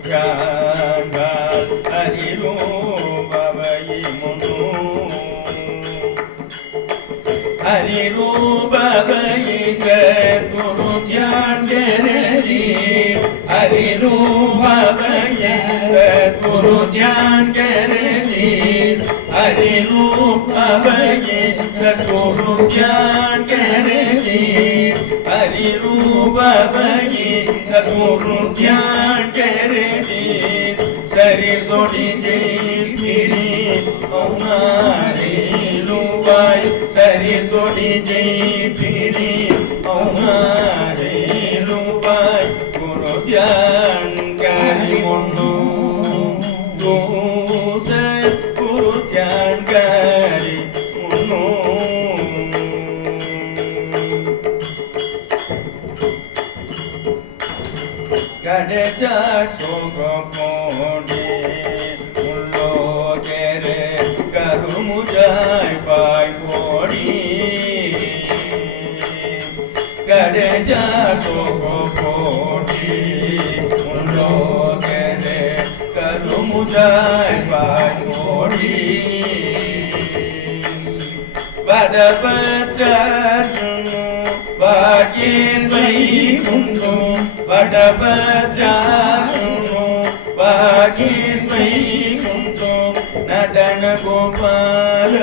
ज्ञान हरि रूप भई मुन्नु हरि रूप भई सद्गुरु ध्यान करे हरि रूप भई सद्गुरु ध्यान करे हरि रूप भई सद्गुरु ध्यान करे हरि रूप भई सद्गुरु ध्यान करे सरि सोडी फिरी औनारे लुवाई सरि सोडी फिरी औनारे लुवाई गुरु ध्यान करी मुन्नु तू से गुरु ध्यान करी मुन्नु गडे जासो गोपोडे मुल्लो केरे करू मुझाई पाई कोड़ी गडे जासो गोपोडे मुल्लो केरे करू मुझाई पाई कोड़ी वडभद्रनु भाग्येन्द्वै कुन्दु वडभद्रनु भाग्येन्द्वै कुन्दु நடன கோபால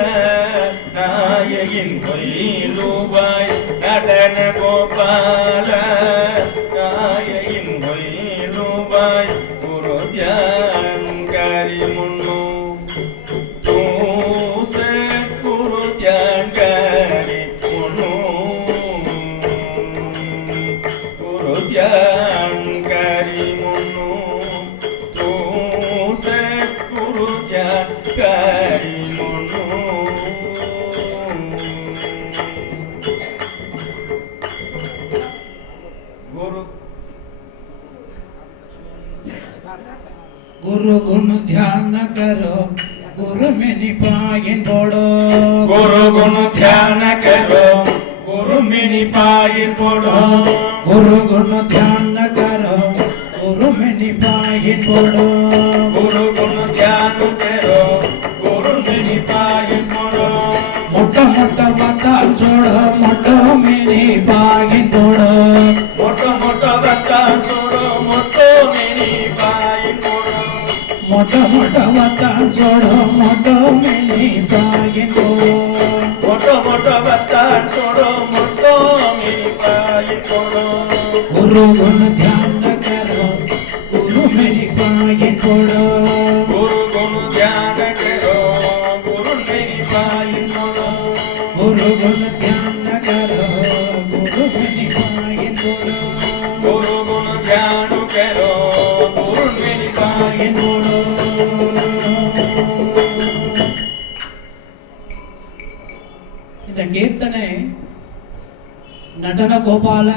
நாயகின் பொயிலுவாய் நடன கோபால நாயகின் பொயிலுவாய் குரு த்யான் கரி முன்னு தூச குரு த்யான் கரி முன்னு குரு த்யான் கரி முன்னு தூச குரு த்யான் கரி முன்னு गुरु गुरु गुण ध्यान करो गुरु में निपायन पड़ो गुरु गुण ध्यान करो गुरु में निपायन पड़ो गुरु गुण ध्यान करो गुरु में निपायन पड़ो गुरु गुण ध्यान करो गुरु में निपायन पड़ो मोटा मोटा बाता छोड़ो मोटो में निपायन पड़ो मोटो मोटो बच्चा छोड़ो मोटो में निपायन पड़ो मोटा मोटा बाता छोड़ो मोटो में निपायन पड़ो मोटो मोटो बच्चा छोड़ो मोटो में निपायन पड़ो गुरु गुण ध्यान करो गुरु में निपायन पड़ो गुरु गुण ध्यान करो गुरु में निपायन पड़ो गुरु गुण ध्यान करो गुरु में निपायन पड़ो गुरु गुण ध्यान करो गुरु में निपायन पड़ो நடன கோபால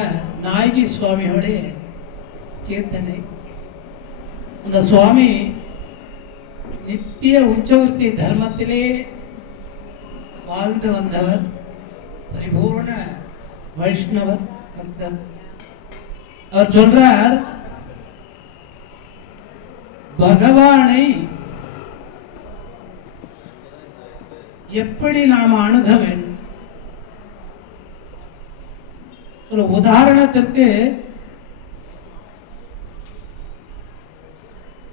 நாயகி சுவாமியோடைய கீர்த்தனை. அந்த சுவாமி நித்திய உச்சவர்த்தி தர்மத்திலே வாழ்ந்து வந்தவர், பரிபூர்ண வைஷ்ணவர் பக்தர். அவர் சொல்றார், பகவானை எப்படி நாம் அணுக வேண்டும். ஒரு உதாரணத்திற்கு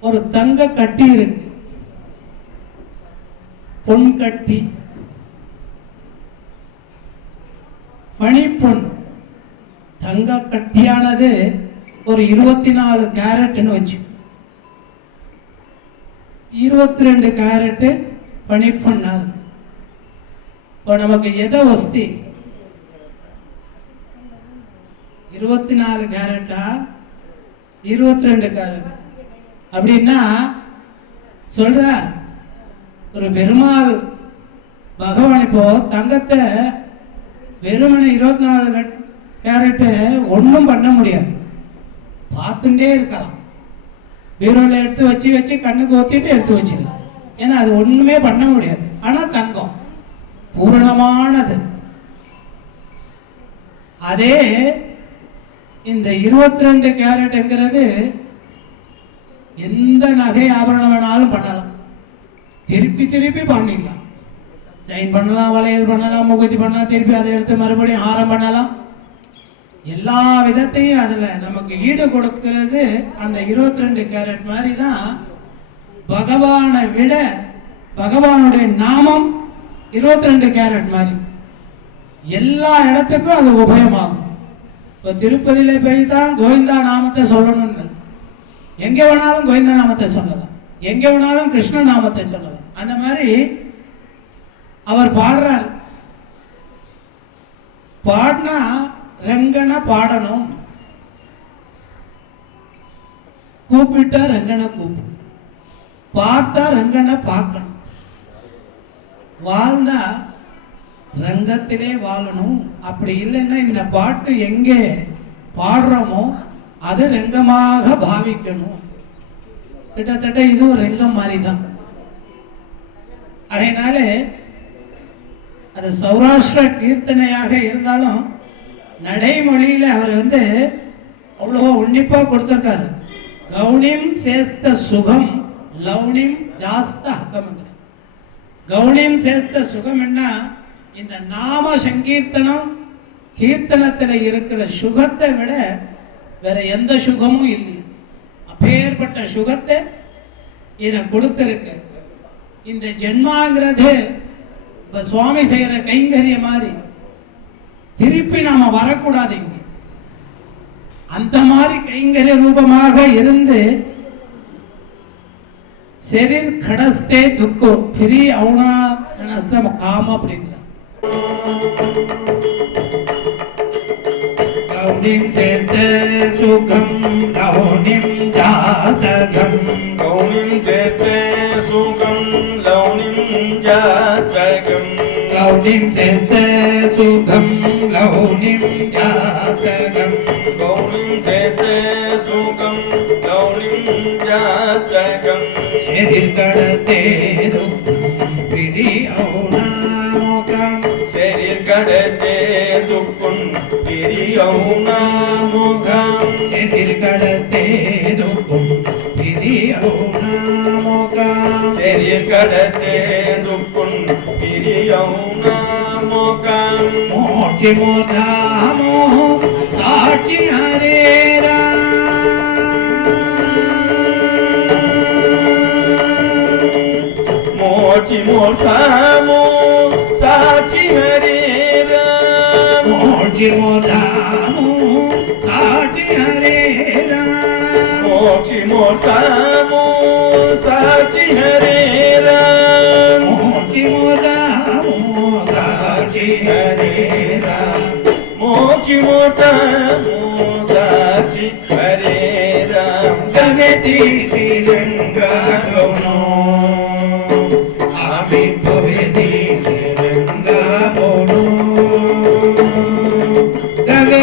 ஒரு தங்க கட்டி இருக்கு, பொன் கட்டி, பனிப்பொன். தங்க கட்டியானது ஒரு 24 கேரட்னு வச்சு, 22 கேரட் பனிப்பொன்னா இருக்கு. இப்போ நமக்கு எதை வசதி, 24 கேரட்டா 22 கேரட் அப்படின்னா சொல்றார். ஒரு பெருமாள் பகவான் இப்போ தங்கத்தை வெறுமனை 24 கேரட்டு ஒன்றும் பண்ண முடியாது, பார்த்துட்டே இருக்கலாம். பீரோவில் எடுத்து வச்சு வச்சு கண்ணுக்கு ஒத்திட்டு எடுத்து வச்சிடலாம், ஏன்னா அது ஒன்றுமே பண்ண முடியாது. ஆனால் தங்கம் பூரணமானது. அதே இந்த 22 கேரட்ங்கிறது எந்த நகை ஆபரணம் வேணாலும் பண்ணலாம், திருப்பி திருப்பி பண்ணிடலாம். செயின் பண்ணலாம், வளையல் பண்ணலாம், முகத்தி பண்ணலாம், திருப்பி அதை எடுத்து மறுபடியும் ஹாரம் பண்ணலாம். எல்லா விதத்தையும் அதில் நமக்கு ஈடு கொடுக்கிறது அந்த 22 கேரட் மாதிரி தான். பகவானை விட பகவானுடைய நாமம் 22 கேரட் மாதிரி எல்லா இடத்துக்கும் அது உபயமாகும். இப்போ திருப்பதியில் போய் தான் கோவிந்தா நாமத்தை சொல்லணும்னு, எங்கே வேணாலும் கோவிந்த நாமத்தை சொல்லலாம், எங்கே வேணாலும் கிருஷ்ண நாமத்தை சொல்லலாம். அந்த மாதிரி அவர் பாடுறார். பாடினா ரங்கனை பாடணும், கூப்பிட்டா ரங்கனை கூப்பிடும், பார்த்தா ரங்கனை பார்க்கணும், வாழ்ந்தா ரங்கத்திலே வாழணும். அப்படி இல்லைன்னா இந்த பாட்டு எங்கே பாடுறோமோ அது ரங்கமாக பாவிக்கணும். கிட்டத்தட்ட இதுவும் ரங்கம் மாதிரி தான். அதனால அது சௌராஷ்டிர கீர்த்தனையாக இருந்தாலும் நடைமொழியில் அவர் அவ்வளோ உன்னிப்பாக கொடுத்துருக்காரு. கவுனிம் சேஸ்த சுகம் லவுனிம் ஜாஸ்த ஹகம். கவுனிம் சேஸ்த சுகம் என்ன, இந்த நாம சங்கீர்த்தனம் கீர்த்தனத்தில் இருக்கிற சுகத்தை விட வேற எந்த சுகமும் இல்லை. அப்பேற்பட்ட சுகத்தை இதை கொடுத்திருக்கு. இந்த ஜென்மாங்கிறது இப்போ சுவாமி செய்கிற கைங்கரிய மாதிரி திருப்பி நாம வரக்கூடாது. இங்க அந்த மாதிரி கைங்கரிய ரூபமாக இருந்து शरीर खड़स्ते दुखो फिरी औना नस्ता काम அப்படிங்கற கௌணிம் சேத்த சுகம் லௌனிம் ஜாதகம் கௌணிம் சேத்த சுகம் லௌனிம் ஜாதகம் கௌணிம் சேத்த சுகம் லௌனிம் ஜாதகம் கௌணிம் சேத்த சுகம் லௌனிம் ஜாதகம் शरीर कड़ते पिरी औना मुखम शरीर कड़ते दुखुन पिरी औना मुखम शरीर कड़ते दुखुन पिरी औना मुखम शरीर कड़ते दुखुन पिरी औना मुखम मोक्षि मोधामो साक्षी हरे मोची मोठामो साची हरे राम मोक्षि मोधामो साक्षी हरे मोची मोठामो साची हरे राम मोक्षि मोधामो साक्षी हरे मोची मोठामो साची हरे राम जगति श्रीरंगा गौनो आमी भवेदी श्रीरंगा बोलो जगति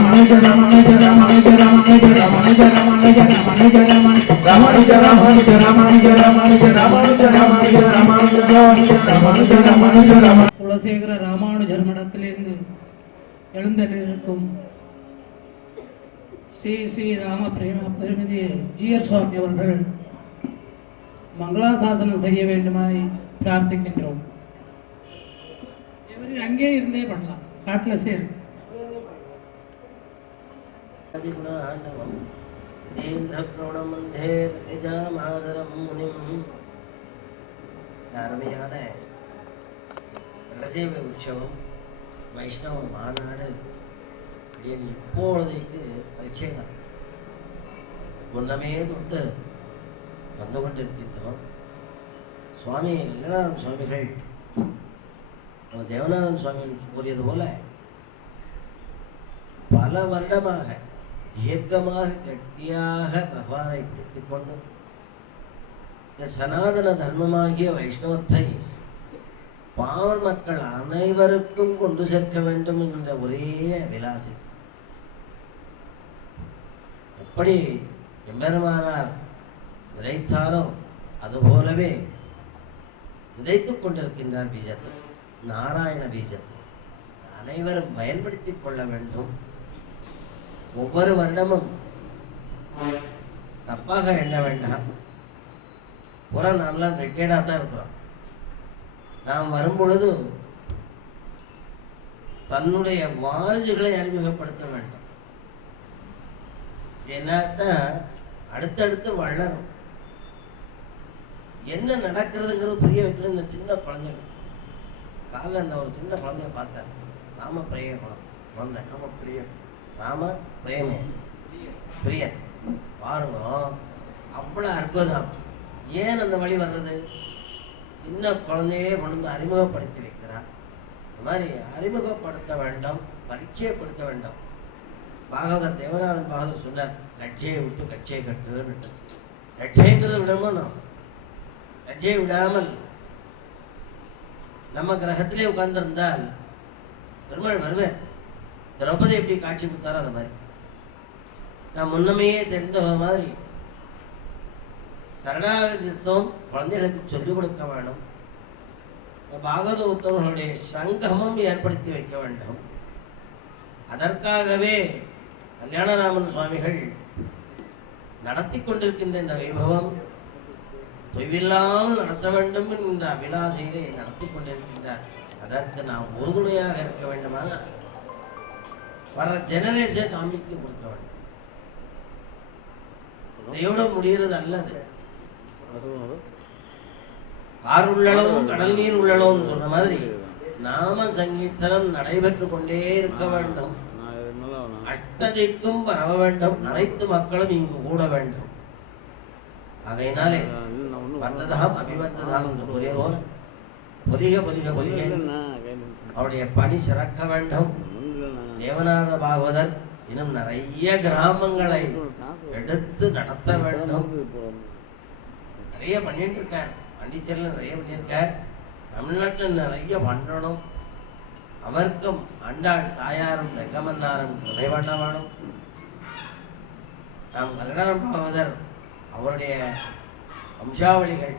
Ramanuja Ramanuja Ramanuja Ramanuja Ramanuja Ramanuja Ramanuja Ramanuja Ramanuja Ramanuja Ramanuja Ramanuja Ramanuja Ramanuja Ramanuja Ramanuja Kulasekara Ramanujar மடத்திலிருந்து எழுந்தருளிருக்கும் ஸ்ரீ ஸ்ரீ ராம பிரேம பெருமிதி ஜிஆர் சுவாமி அவர்கள் மங்களாசாசனம் செய்ய வேண்டுமாய் பிரார்த்திக்கின்றோம். இவரில் அங்கே இருந்தே பண்ணலாம், காட்டில் சேரு. அருமையான ரசேவ உற்சவம் வைஷ்ணவ மாநாடு அப்படின்னு இப்பொழுதைக்கு பரிச்சயங்கள் முன்னமே தொட்டு வந்து கொண்டிருக்கின்றோம். சுவாமி கல்யாணம் சுவாமிகள் நம்ம தேவநாதன் சுவாமிகள் கூறியது போல பல வருடமாக தீர்க்கமாக கட்டியாக பகவானை பிடித்துக் கொண்டு இந்த சனாதன தர்மமாகிய வைஷ்ணவத்தை பாவன் மக்கள் அனைவருக்கும் கொண்டு சேர்க்க வேண்டும் என்ற ஒரே அபிலாஷை. எப்படி எம்பெருமானார் விதைத்தாரோ அதுபோலவே விதைத்துக் கொண்டிருக்கின்றார் பீஜத்தை, நாராயண பீஜத்தை அனைவரும் பயன்படுத்திக் கொள்ள வேண்டும். ஒவ்வொரு வருடமும் தப்பாக எண்ண வேண்டாம். புற நாமெல்லாம் ரிட்டையர்டாக தான் இருக்கிறோம். நாம் வரும்பொழுது தன்னுடைய வாரிசுகளை அறிமுகப்படுத்த வேண்டும். என்னத்தான் அடுத்தடுத்து வளரும். என்ன நடக்கிறதுங்கிறது புரிய வைக்கணும். இந்த சின்ன குழந்தைகள் காலைல இந்த ஒரு சின்ன குழந்தைய பார்த்தேன். ராம பிரேமம் வந்தேன். ராம பிரேமே பிரியன் பாருங்க, அவ்வளோ அற்புதம். ஏன் அந்த வழி வர்றது? சின்ன குழந்தையே கொண்டு வந்து அறிமுகப்படுத்தி வைக்கிறார். இந்த மாதிரி அறிமுகப்படுத்த வேண்டும், பரிச்சயப்படுத்த வேண்டும். பாகவதர் தேவநாதன் பாகவதர் சொன்னார், லட்சையை விட்டு கட்சியை கட்டுன்னு. லட்சைங்கிறத விடணும். லட்சையை விடாமல் நம்ம கிரகத்திலே உட்கார்ந்திருந்தால் பெருமாள் வருவேன். திரௌபதி எப்படி காட்சி கொடுத்தாரோ அது மாதிரி நான் முன்னமையே தெரிந்த மாதிரி சரணாகதித்துவம் குழந்தைகளுக்கு சொல்லிக் கொடுக்க வேண்டும். இந்த பாகவத உத்தமர்களுடைய சங்கமம் ஏற்படுத்தி வைக்க வேண்டும். அதற்காகவே கல்யாணராமன் சுவாமிகள் நடத்தி கொண்டிருக்கின்ற இந்த வைபவம் தொய்வில்லாமல் நடத்த வேண்டும் என்ற அபிலாசையிலே நடத்தி கொண்டிருக்கின்றார். அதற்கு நாம் உறுதுணையாக இருக்க வேண்டுமானால் வர ஜெனரேஷன் நம்பிக்கை கொடுக்க வேண்டும். இதையோட முடிகிறது அல்லது ஆறு உள்ளளவும் கடல் நீர் உள்ளளவும் சொன்ன மாதிரி நாம சங்கீர்த்தனம் நடைபெற்று கொண்டே இருக்க வேண்டும். அஷ்டதிக்கும் பரவ வேண்டும். அனைத்து மக்களும் இங்கு கூட வேண்டும். ஆகையினாலே வர்த்ததாம் அபிவர்த்ததாம் என்று கூறிய போல பொலிக பொலிக பொலிக அவருடைய பணி சிறக்க வேண்டும். தேவநாத பாகவதர் இன்னும் நிறைய கிராமங்களை எடுத்து நடத்த வேண்டும். நிறைய பண்ணிட்டு இருக்கார். பாண்டிச்சேரியில் நிறைய பண்ணியிருக்கார். தமிழ்நாட்டில் நிறைய பண்ணணும். அவருக்கும் அண்டாள் தாயாரும் ரெங்கமன்னாரும் துணை பண்ண வேணும். நாம் கல்யாணம் பாகவதர் அவருடைய வம்சாவளிகள்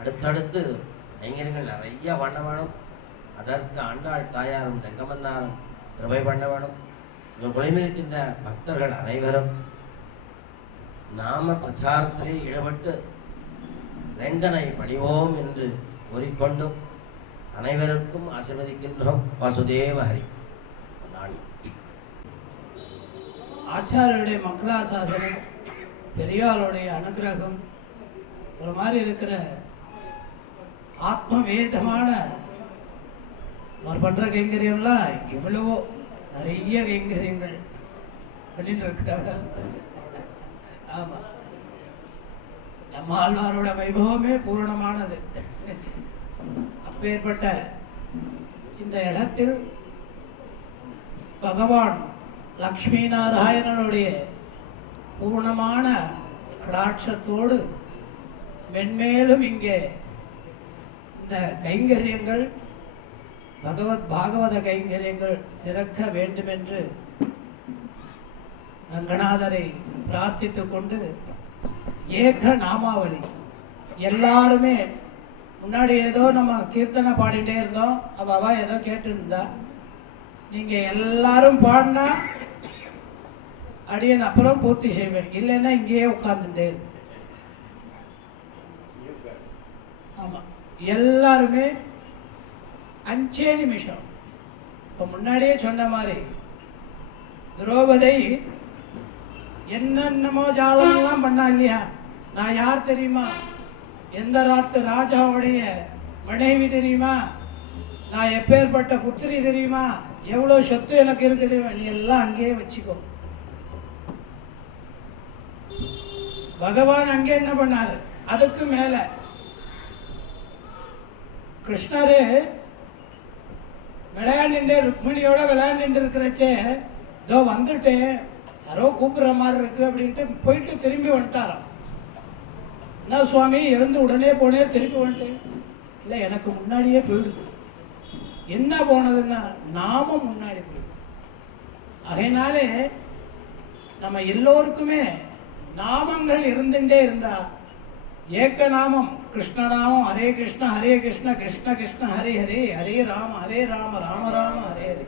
அடுத்தடுத்து கைங்கரியங்கள் நிறைய பண்ண வேணும். அதற்கு ஆண்டாள் தாயாரும் ரெங்கமன்னாரும் கிருபை பண்ண வேணும். இங்கு குறைந்திருக்கின்ற பக்தர்கள் அனைவரும் நாம பிரச்சாரத்திலே ஈடுபட்டு ரெங்கனை பணிவோம் என்று கூறிக்கொண்டு அனைவருக்கும் ஆசீர்வதிக்கின்றோம். வாசுதேவ ஹரி. ஆச்சாரியருடைய மங்களாசாசனம், பெரியாளுடைய அனுகிரகம், ஒரு மாதிரி இருக்கிற ஆத்மவேதமான பண்ற கைங்கரியம்லாம் எவ்வளவோ நிறைய கைங்கரியங்கள் வெளியில் இருக்கிறார்கள். ஆமா, நம்ம ஆழ்வாரோட வைபவமே பூரணமானது. அப்பேற்பட்ட இந்த இடத்தில் பகவான் லக்ஷ்மி நாராயணனுடைய பூர்ணமான கடாட்சத்தோடு மென்மேலும் இங்கே இந்த கைங்கரியங்கள் பாகவத கைங்கரியங்கள் சிறக்க வேண்டுமென்று ரங்கநாதரை பிரார்த்தித்துக் கொண்டு ஏக நாமாவளி எல்லாருமே முன்னாடி ஏதோ நம்ம கீர்த்தனை பாடிட்டே இருந்தோம், அவ ஏதோ கேட்டு இருந்தா. நீங்க எல்லாரும் பாடினா அடியன் அப்புறம் பூர்த்தி செய்வேன், இல்லைன்னா இங்கேயே உட்கார்ந்துட்டே. ஆமா, எல்லாருமே 5 நிமிஷம். இப்ப முன்னாடியே சொன்ன மாதிரி திரௌபதி என்னென்னமோ ஜாலமெல்லாம் பண்ணா இல்லையா? நான் யார் தெரியுமா? எந்த நாட்டு ராஜாவுடைய மனைவி தெரியுமா? நான் எப்பேற்பட்ட புத்திரி தெரியுமா? எவ்வளவு சொத்து எனக்கு இருக்குது, நீ எல்லாம் அங்கேயே வச்சுக்கோ. பகவான் அங்கே என்ன பண்ணாரு? அதுக்கு மேல கிருஷ்ணரு விளையாண்டு ருக்மிணியோட விளையாண்டு இருக்கிறச்சே, இதோ வந்துட்டேன், யாரோ கூப்பிடுற மாதிரி இருக்கு அப்படின்ட்டு போயிட்டு திரும்பி வந்துட்டாராம். என்ன சுவாமி இருந்து உடனே போனே திரும்பி வந்துட்டேன்? இல்லை, எனக்கு முன்னாடியே போயிடுது. என்ன போனதுன்னா நாமம் முன்னாடி போயிடுது. அதனாலே நம்ம எல்லோருக்குமே நாமங்கள் இருந்துட்டே இருந்தா, ஏக்க நாமம் கிருஷ்ணநாமம், ஹரே கிருஷ்ண கிருஷ்ண கிருஷ்ண ஹரே ஹரே, ஹரே ராம ராம ராம ஹரே ஹரே.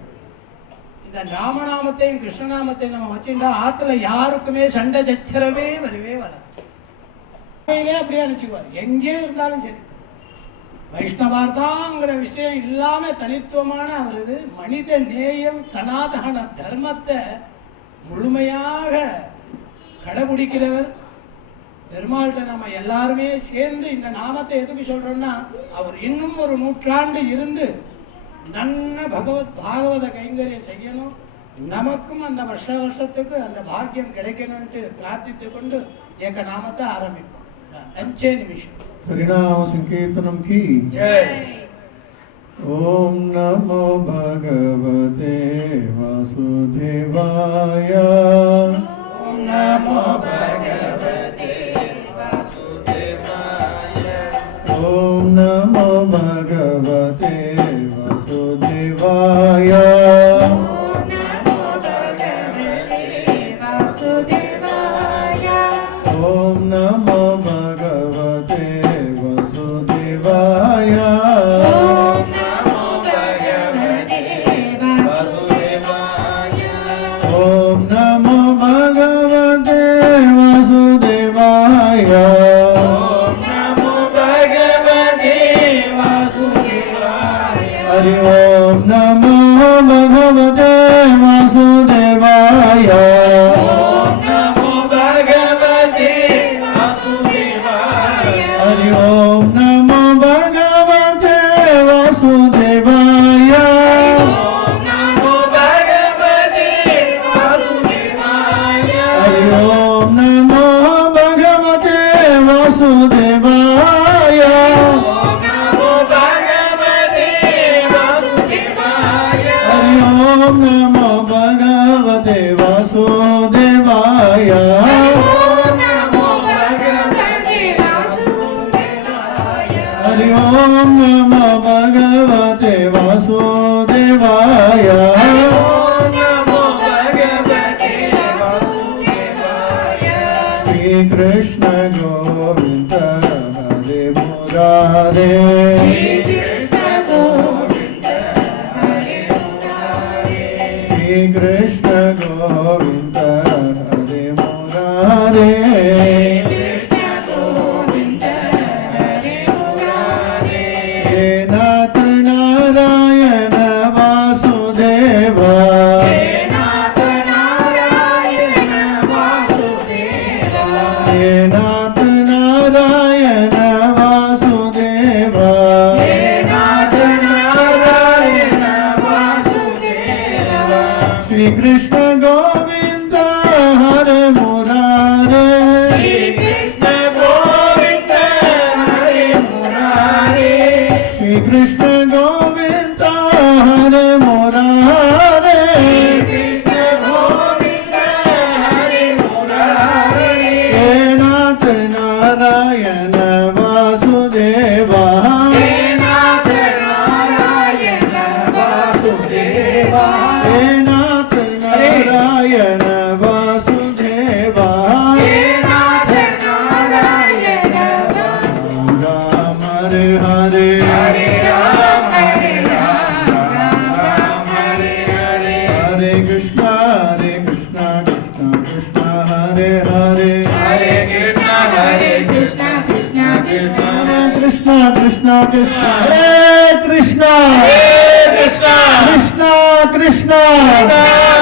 இந்த ராமநாமத்தையும் கிருஷ்ணநாமத்தையும் நம்ம வச்சுட்டா ஆத்துல யாருக்குமே சண்டை சச்சரவே வரவே வராது. அப்படியே அனுப்பிச்சுக்குவார், எங்கே இருந்தாலும் சரி. வைஷ்ணவார்தாங்கிற விஷயம் இல்லாம தனித்துவமான அவரது மனித நேயம் சனாதன தர்மத்தை முழுமையாக கடைபிடிக்கிறவர் பெருமாள்கிட்ட. நம்ம எல்லாருமே சேர்ந்து இந்த நாமத்தை எதுக்கு சொல்றோம்னா, அவர் இன்னும் ஒரு நூற்றாண்டு இருந்து நல்ல பாகவத கைங்கரியம் செய்யணும், நமக்கும் அந்த வருஷத்துக்கு அந்த பாக்கியம் கிடைக்கணும்ட்டு பிரார்த்தித்து கொண்டு ஏக நாமத்தை ஆரம்பிப்போம். 5 நிமிஷம். हरिनाम संकीर्तनम की जय। ओम नमो भगवते वासुदेवाय, ओम नमो भगवते वासुदेवाय, ओम नमो भगवते वासुदेवाय, ओम नमो भगवते वासुदेवाय, ओम नमो भगवते वासुदेवाय, ओम नमो भगवते वासुदेवाय, ओम नमो भगवते वासुदेवाय, ओम नमो भगवते वासुदेवाय, हरि ओम नमो भगवते वासुदेवाय, ओम नमो भगवते वासुदेवाय, हरि ओम नमो भगवते वासुदेवाय, ओम नमो भगवते वासुदेवाय, हरि ओम नमो भगवते वासुदेवाय, ओम नमो भगवते वासुदेवाय, हरि ओम नमो भगवते वासुदेवाय, ओम नमो भगवते वासुदेवाय, हरि ओम नमो भगवते वासुदेवाय, ओम नमो भगवते वासुदेवाय, श्री कृष्ण गोविंद हरे मुरारे, श्री कृष्ण गोविंद हरे मुरारे, श्री कृष्ण गोविंद हरे मुरारे, कृष्ण गोविंद हरे मुरारे, हे नाथ नारायण वासुदेव, हे नाथ नारायण वासुदेव, हे नाथ नारायण वासुदेव, हे नाथ नारायण वासुदेव, श्री कृष्ण गोविंद हरे मुरारे, श्री कृष्ण गोविंद हरे मुरारे, श्री कृष्ण गोविंद हरे मुरारे, कृष्ण गोविंद हरे मुरारे, हे नाथ नारायण वासुदेव, हे नाथ नारायण वासुदेव, हे नाथ Narayan Vasudev, Krishna Krishna Krishna Hare Krishna Krishna Krishna Krishna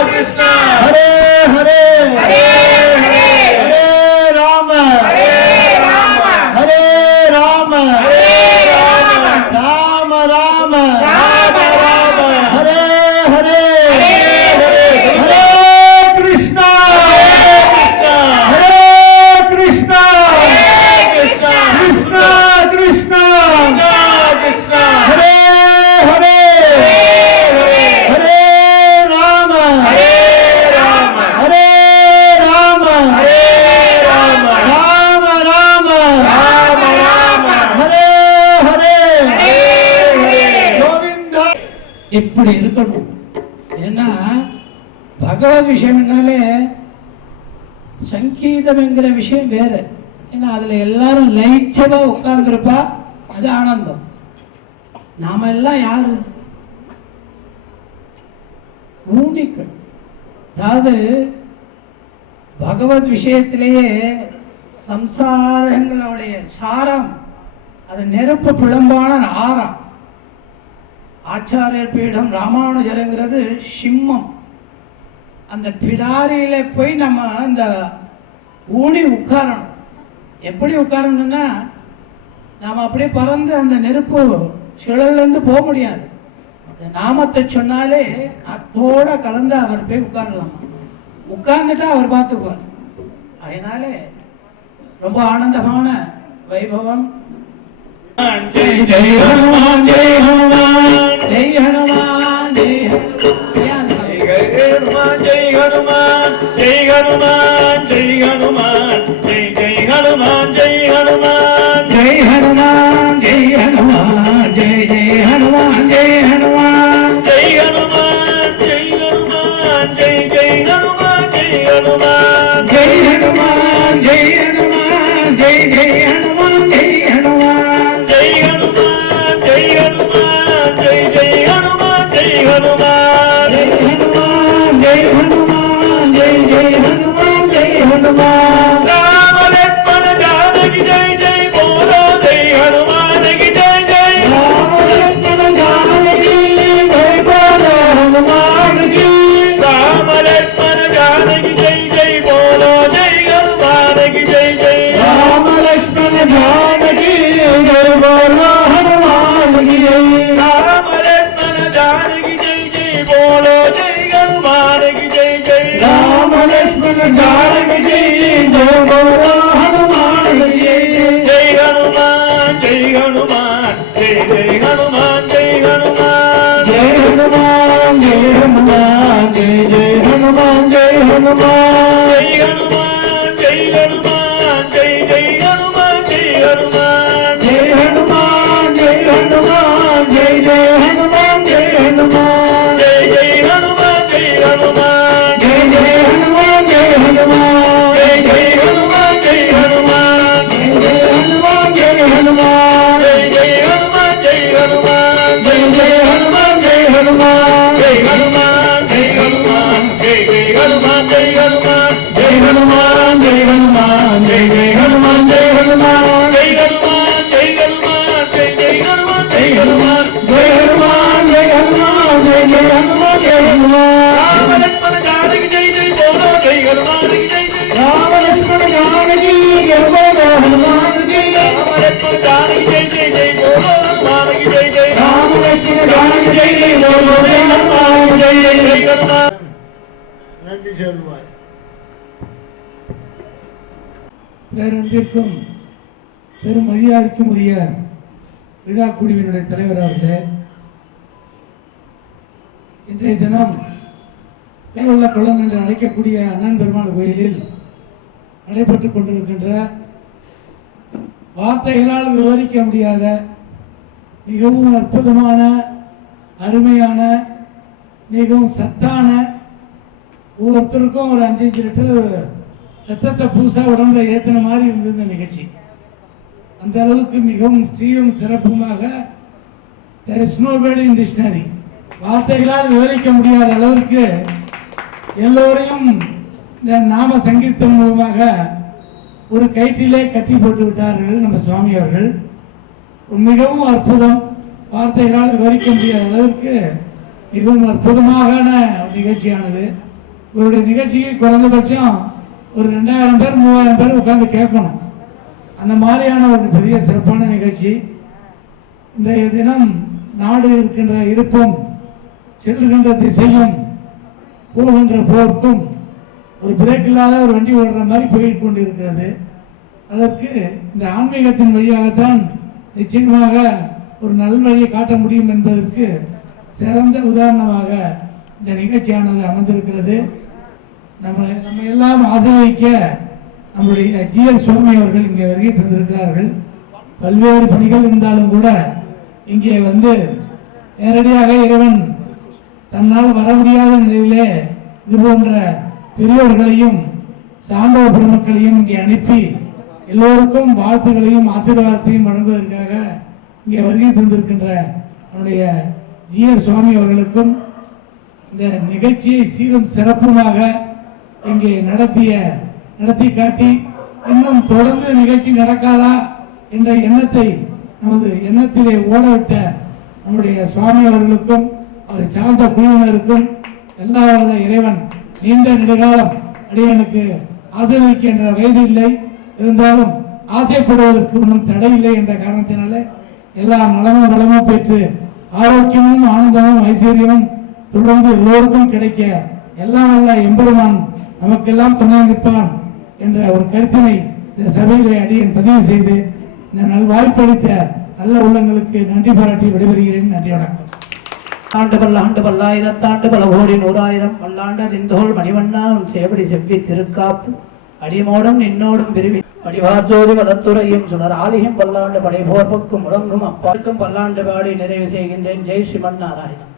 Krishna Hare Hare Hare Hare Hare Rama Hare Rama Hare Rama Hare Rama Rama Rama Rama Rama Hare Hare Hare Hare Krishna Hare Krishna Krishna Krishna Krishna Krishna Hare Hare Hare Rama Hare Rama Hare Rama Hare Rama Rama Rama Rama Rama Hare Hare Hare Hare Govinda. இப்படி இருக்கணும். ஏன்னா பகவத் விஷயம்னாலே சங்கீதம் என்கிற விஷயம் வேற. ஏன்னா அதுல எல்லாரும் லைச்சவா உட்கார்ந்துருப்பா, அது ஆனந்தம். நாம எல்லாம் யாரு? ஊனிக்கள். அதாவது பகவத் விஷயத்திலேயே சம்சாரங்களுடைய சாரம், அது நெருப்பு பிளம்பான ஆரம். ஆச்சாரியர் பீடம் ராமானுஜருங்கிறது சிம்மம். அந்த பிடாரியில போய் நம்ம அந்த ஊனி உட்காரணும். எப்படி உட்காரணும்னா, நாம் அப்படியே பறந்து அந்த நெருப்பு சுழல்லேருந்து போக முடியாது. அந்த நாமத்தை சொன்னாலே அதோட கலந்து அவர் போய் உட்காரலாம். உட்கார்ந்துட்டா அவர் பார்த்துக்குவார். அதனாலே ரொம்ப ஆனந்தமான வைபவம். ஜெய் ஜெய் ஹனுமான் ஜெய் ஹனுமான் ஜெய் ஹனுமான் ஜெய் ஹனுமான். ஜெய் ஹனுமான் ஜெய் ஹனுமான் ஜெய் ஹனுமான் ஜெய் ஜெய் ஹனுமான் ஜெய் ஹனுமான் ஜெய் ஹனுமான் ஜெய் ஹனுமான் ஜெய் ஜெய் ஹனுமான் ஜெய் ஹனுமான். ஜெய் ஹனுமான் ஜெய் ஹனுமான் ஜெய் ஜெய் ஹனுமான் ஜெய் ஹனுமான் ஜெய் ஹனுமான் ஜெய் ஹனுமான் ஜெய் ஜெய் ஹனுமான் ஜெய் ஹனுமான். ஜெய் ஹனுமான் ஜெய் ஹனுமான் ஜெய் ஜெய் ஹனுமான் ஜெய் ஹனுமான் ஜெய் ஹனுமான் ஜெய் ஹனுமான் ஜெய் ஜெய் ஹனுமான் ஜெய் ஹனுமான். ராம லக்ஷ்மண ஜானகி ஜெய் ஜெய் போலோ ஜெய் ஹனுமான் கி ஜெய் ஜெய் ராம லக்ஷ்மண ஜானகி ஜெய் போலோ ஹனுமான் கி. ராம லக்ஷ்மண ஜானகி ஜெய் ஜெய் போலோ ஜெய் ஹனுமான் கி ஜெய் ஜெய் ராம லக்ஷ்மண ஜானகி ஜெய் போலோ ஹனுமான் கி. ராம லக்ஷ்மண ஜானகி ஜெய் ஜெய் போலோ ஜெய் ஹனுமான் கி ஜெய் ஜெய் ராம லக்ஷ்மண ஜானகி ஜெய் போலோ ஹனுமான் கி. ஜெய் ஹனுமான் ஜெய் ஹனுமான் ஜெய் ஜெய் ஹனுமான் ஜெய் ஹனுமான் ஜெய் ஹனுமான் ஜெய் ஹனுமான் ஜெய் ஜெய் ஹனுமான் ஜெய் ஹனுமான். ஜெய் ஹனுமான் ஜெய் ஹனுமான் ஜெய் ஜெய் ஹனுமான் ஜெய் ஹனுமான் ஜெய் ஹனுமான் ஜெய் ஹனுமான் ஜெய் ஜெய் ஹனுமான் ஜெய் ஹனுமான். ஜெய் ஜெய் ஹனுமான் ஜெய் ஹனுமான் ஜெய் ஜெய் ஹனுமான் ஜெய் ஹனுமான். ஜெய் ஜெய் ஹனுமான் ஜெய் ஹனுமான் ஜெய் ஜெய் ஹனுமான் ஜெய் ஹனுமான். ஜெய் ஜெய் ஹனுமான் ஜெய் ஹனுமான் ஜெய் ஜெய் ஹனுமான் ஜெய் ஹனுமான். ஜெய் ஹனுமான் ஜெய் ஹனுமான் ஜெய் ஜெய் ஹனுமான் ஜெய் ஹனுமான் ஜெய் ஹனுமான் ஜெய் ஹனுமான் ஜெய் ஜெய் ஹனுமான் ஜெய் ஹனுமான். ஜெய் ஹனுமான் ஜெய் ஹனுமான் ஜெய் ஜெய் ஹனுமான் ஜெய் ஹனுமான் ஜெய் ஹனுமான் ஜெய் ஹனுமான் ஜெய் ஜெய் ஹனுமான் ஜெய் ஹனுமான். ராம லக்ஷ்மண ஜானகி ஜெய் ஜெய் போலோ ஜெய் ஹனுமான் கி ஜெய் ஜெய் ராம லக்ஷ்மண ஜானகி ஜெய் போலோ ஹனுமான் கி. ராம லக்ஷ்மண ஜானகி ஜெய் ஜெய் ஜெய் போலோ ஹனுமான் கி ஜெய் ஜெய் ராம லக்ஷ்மண ஜானகி ஜெய் ஜெய் போலோ ஜெய் ஹனுமான் ஜெய் ஜெய் ஜெய் ஹனுமான் நன்றி சொல்வாய். பேரன்பிற்கும் பெரும் மரியாதைக்கும் உரிய விழா குழுவினுடைய தலைவர் அவர்களே, இன்றைய தினம் திருவள்ள குளம் என்று அழைக்கக்கூடிய அண்ணன் பெருமாள் கோயிலில் நடைபெற்றுக் கொண்டிருக்கின்ற வார்த்தைகளால் விவரிக்க முடியாத மிகவும் அற்புதமான, அருமையான, மிகவும் சத்தான, ஒவ்வொருத்தருக்கும் ஒரு 5-5 லிட்டர் ரத்தத்தை பூசா உடம்புல ஏற்றின மாதிரி இருந்தது இந்த நிகழ்ச்சி. அந்த அளவுக்கு மிகவும் சீரும் சிறப்புமாக there is no word in dictionary, வார்த்தைகளால் விவரிக்க முடியாத அளவுக்கு எல்லோரையும் இந்த நாம சங்கீர்த்தம் மூலமாக ஒரு கயிற்றிலே கட்டி போட்டு விட்டார்கள் நம்ம சுவாமி அவர்கள். மிகவும் அற்புதம், வார்த்தைகளால் விவரிக்க முடியாத அளவிற்கு மிகவும் அற்புதமான நிகழ்ச்சியானது. இவருடைய நிகழ்ச்சிக்கு குறைந்தபட்சம் ஒரு 2000 பேர் 3000 பேர் உட்கார்ந்து கேட்கணும். அந்த மாதிரியான ஒரு பெரிய சிறப்பான நிகழ்ச்சி. இன்றைய தினம் நாடு இருக்கின்ற இருப்பும் செல்கின்ற திசையும் போகின்ற போர்க்கும் ஒரு பிரேக் இல்லாத ஒரு வண்டி ஓடுற மாதிரி போயிட்டு கொண்டு இருக்கிறது. அதற்கு இந்த ஆன்மீகத்தின் வழியாகத்தான் நிச்சயமாக ஒரு நல்வழியை காட்ட முடியும் என்பதற்கு சிறந்த உதாரணமாக இந்த நிகழ்ச்சியானது அமர்ந்திருக்கிறது. நம்ம எல்லாம் ஆசிர்வதிக்க நம்முடைய ஜிஎஸ் சுவாமி அவர்கள் இங்கே வருகை தந்திருக்கிறார்கள். பல்வேறு பணிகள் இருந்தாலும் கூட இங்கே வந்து நேரடியாக இறைவன் தன்னால் வர முடியாத நிலையிலே இது போன்ற பெரியோர்களையும் சான்றோர் பெருமக்களையும் இங்கே அனுப்பி எல்லோருக்கும் வாழ்த்துக்களையும் ஆசீர்வாதத்தையும் வழங்குவதற்காக இங்கே வருகை தந்திருக்கின்ற நம்முடைய ஜிஎஸ் சுவாமி அவர்களுக்கும் இந்த நிகழ்ச்சியை சீரும் சிறப்புமாக இங்கே நடத்தி காட்டி இன்னும் தொடர்ந்து நிகழ்ச்சி நடக்காதா என்ற எண்ணத்தை நமது எண்ணத்திலே ஓடவிட்ட நம்முடைய சுவாமி அவர்களுக்கும் அவரை சார்ந்த குழுவினருக்கும் எல்லா வல்ல இறைவன் நீண்ட நெடுகாலம் அடியனுக்கு ஆசீர்வதிக்கின்ற வயது இல்லை, இருந்தாலும் ஆசைப்படுவதற்கு ஒன்றும் தடை இல்லை என்ற காரணத்தினாலே எல்லா நலமும் வளமும் பெற்று ஆரோக்கியமும் ஆனந்தமும் ஐஸ்வர்யமும் தொடர்ந்து எல்லோருக்கும் கிடைக்க எல்லாம் வல்ல எம்பெருமான் நமக்கெல்லாம் துணை நிற்பான் என்ற ஒரு கருத்தினை இந்த சபையிலே அடியன் பதிவு செய்து இந்த நல்வாய்ப்பளித்த நல்ல உள்ளங்களுக்கு நன்றி பாராட்டி விடைபெறுகிறேன். நன்றி, வணக்கம். ஆண்டு பல்லாயிரத்தாண்டு பல கோடி 100,000 பல்லாண்டு திந்தோள் மணிவண்ணா உன் சேவடி செவ்வி திருக்காப்பு அடிமோடும் நின்னோடும் விரும்பி வடிவாஜோதி வதத்துறையும் சுடர் ஆலியும் பல்லாண்டு படைபோர்ப்புக்கும் முழங்கும் அப்பாருக்கும் பல்லாண்டு பாடி நிறைவு செய்கின்றேன். ஜெய் ஸ்ரீமன் நாராயணன்.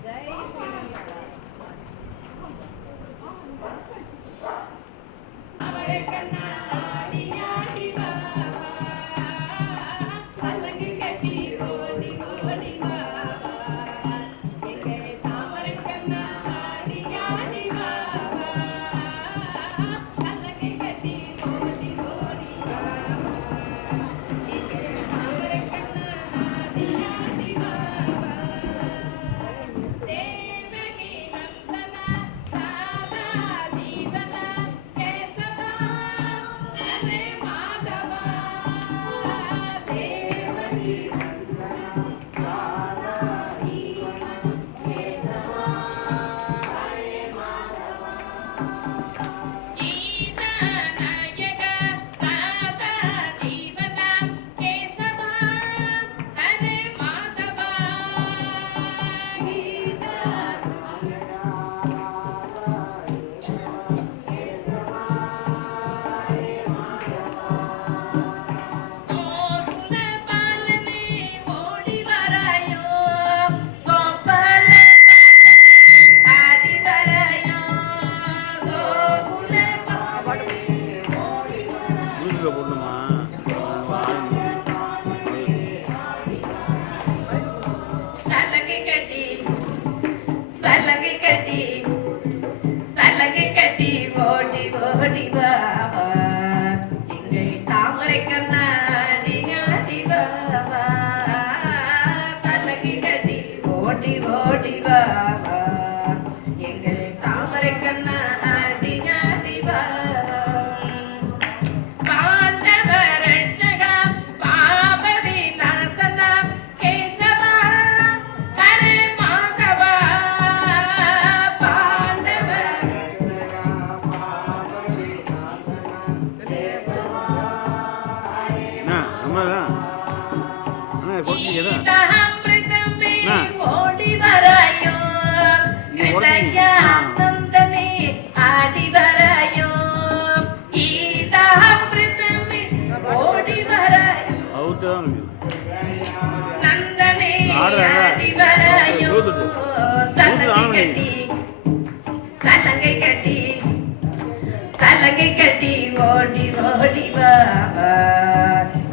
சலங்கை கட்டி ஓடி ஓடி வா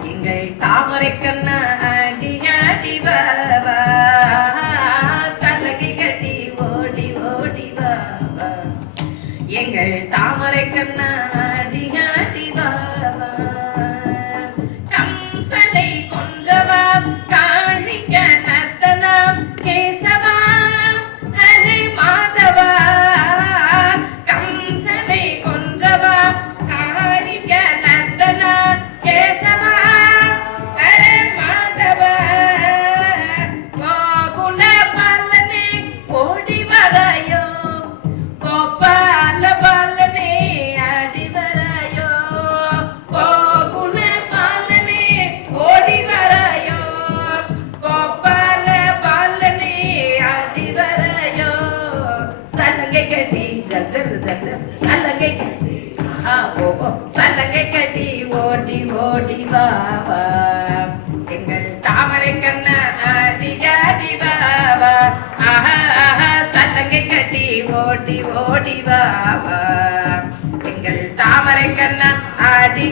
எங்கள் தாமரை கண்ணா ஆடி ஆடி வா சலங்கை கட்டி ஓடி ஓடி வா எங்கள் தாமரை கண்ணா ஆடி ஆடி வா கம்சனை கொன்றவா ஓடி வா எங்கள் தாமரை கண்ணா ஆடி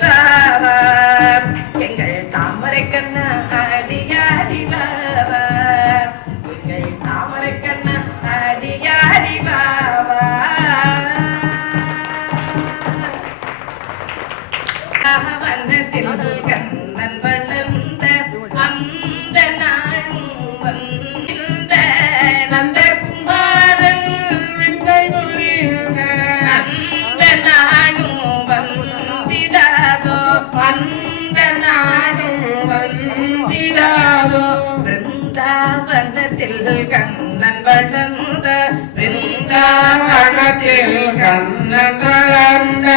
வா எங்கள் தாமரை கண்ணா ஆடி வா எங்கள் தாமரை கண்ணா ஆடி வா வனத்தில் கண்ணன் வளர்ந்த அந்த நாளும் வந்த நந்த குமாரன் விந்தை புரிந்த அந்த நாளும் வந்திடாதோ அந்த நாளும் வந்திடாதோ பிருந்தாவனத்தில் கண்ணன் வளர்ந்த பிருந்தாவனத்தில் கண்ணன் வளர்ந்த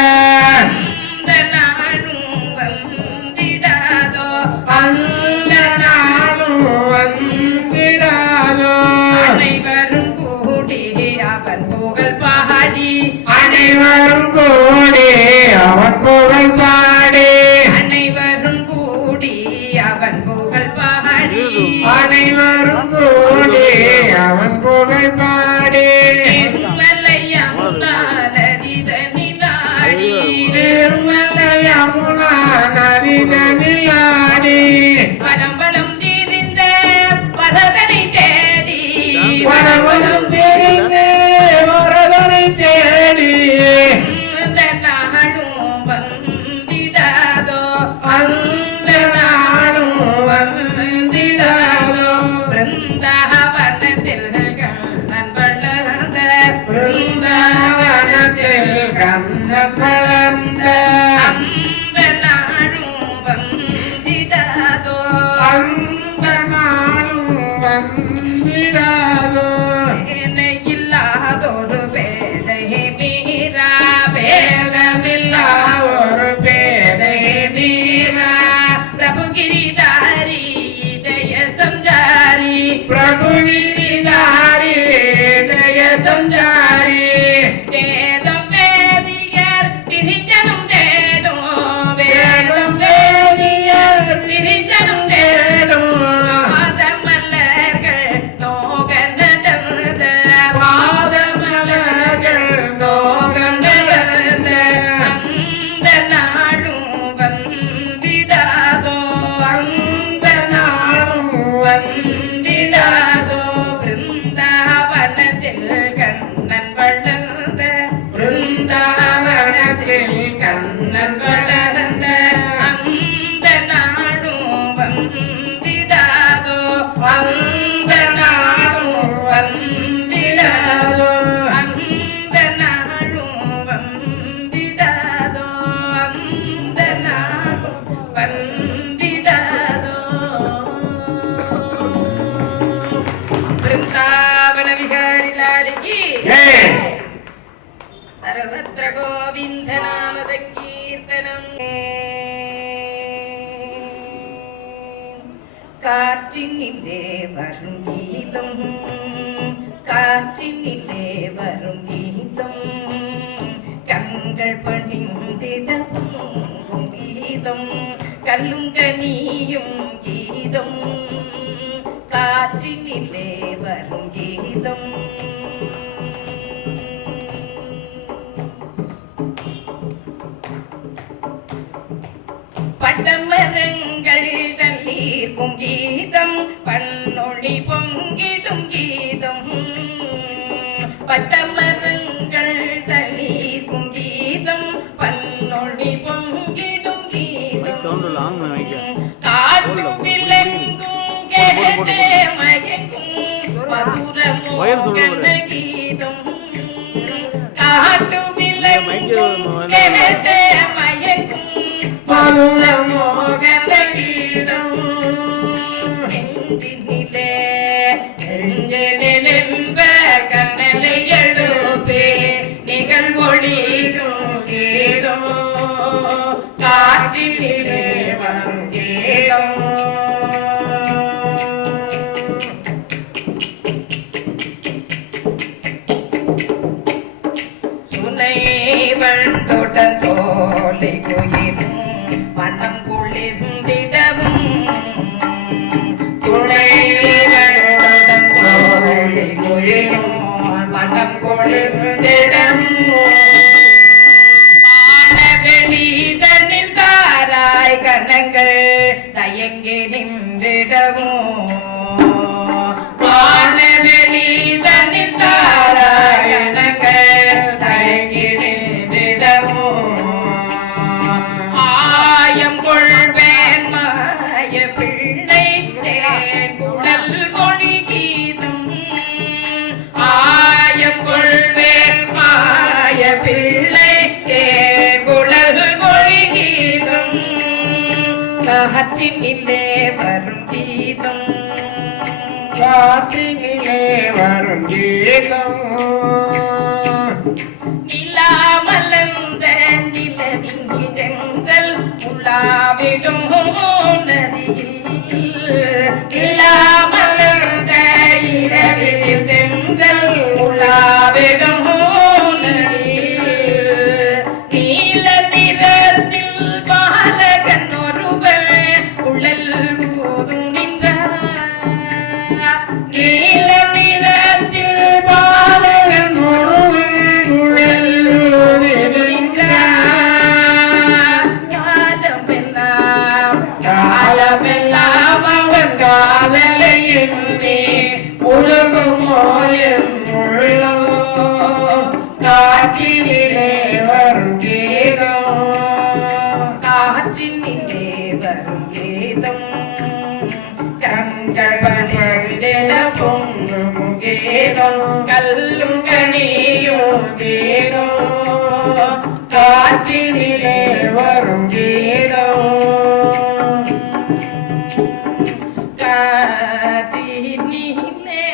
அந்த நாளும் வந்திடாதோ அனைவரும் கூடி அவன் புகழ் பாடி அனைவரும் கூடி அவன் புகழ் பாடி அனைவரும் கூடி அவன் புகழ் பாடி அனைவரும் கூடி அவன் புகழ் பாடி யமுனா நதிதனிலாடி பரம்பரம் தீர்ந்த வரதனை தேடி பரம்பரம் தீர்ந்த வரதனை தேடி அந்த நாளும் வந்திடாதோ அந்த நாளும் வந்திடாதோ பிருந்தாவனத்தில் கண்ணன் வளர்ந்த பிருந்தாவனத்தில் கண்ணன் வளர்ந்த அந்த நாளும் வந்திடாதோ இல்லாதொரு பேதை மீரா பேதமில்லா ஒரு பேதை மீரா பிரபுகிரிதாரி இதய சஞ்சாரி பிரபுகிரிதாரி இதய சஞ்சாரி வேதம் வேதியர் பிரிஜனம் தேடும் வேதம் வேதியர் பிரிஜனம் தேடும் பாதமலர்கள் நோக நடந்த பாதமலர்கள் நோக நடந்த அந்த நாளும் வந்திடாதோ அந்த நாளும் வந்திடாதோ பிருந்தாவனத்தில் கண்ணன் வளர்ந்த பிருந்தாவனத்தில் கண்ணன் வளர்ந்த அந்த நாளும் வந்திடாதோ அந்த நாளும் வந்திடாதோ அந்த நாளும் வந்திடாதோ அந்த நாளும் வந்திடாதோ பிருந்தாவன விகாரி லாலிக்கு சர்வத்ர கோவிந்த நாம சங்கீர்த்தனம் காற்றினிலே வரும் கீதம் காற்றினிலே வரும் கீதம் கண்கள் பணிந்திடவும் கீதம் கல்லுங்கனியும் கீதம் காற்றினிலே வரும் கீதம் பட்டமரங்கள் தள்ளீர்க்கும் கீதம் பன்னொழி பொங்கிடும் கீதம் பட்டமரங்கள் தள்ளீர்க்கும் கீதம் பன்னொழி பொங்கிடும் கீதம் காட்டு விலங்கும் கேட்டு மயங்கும் மதுரமோகன கீதம் காட்டு விலங்கும் கேட்டு மயங்கும் மதுரமோகன கீதம் நெஞ்சினிலே நெஞ்சென்ப கண்ணலை எழுப்பே நிகழ்வொழிகும் கீதம் காற்றினிலே வரும் கீதம் வண்டோட்டன் சோலை கோயிலும் மனம் குளிர்ந்திடவும் துணை வண்டோட்டன் சோலை கோயிலும் மனம் குளிர்ந்த தயங்கி நின்றிடவும் வானவெளி தனில் தாராயணங்கள் தயங்கி நின்றிடவும் ஆயம் கொள்வேன் மாய பிள்ளை தேன் குழல் மொழி கீதம் ஆயம் கொள்வேன் மாய பிள்ளை தேன் குழல் மொழி கீதம் காற்றினிலே வரும் கீதம் காற்றினிலே வரும் கீதம் நிலாமலர்ந்த நிலவின் இதழ்கள் உலாவிடும் நதியில் நிலாமலர்ந்த இரவில் இதழ்கள் உலாவிடும் நதியில் நீல நிறத்தில் பாலகன் ஒருவன் குழல் ஊதும் நின்றார் நீல நிறத்தில் பாலகன் ஒருவன் குழல் ஊதும் நின்றார் காலமெல்லாம் அவன் காதலை எண்ணி உருகுமோ என் உள்ளம் காற்றினிலே வரும் கீதம் காற்றினிலே வரும் கீதம் கண்கள் பணிந்திட பொங்கும் கீதம் கல்லும் கனியும் கீதம் காற்றினிலே வரும் கீதம் காற்றினிலே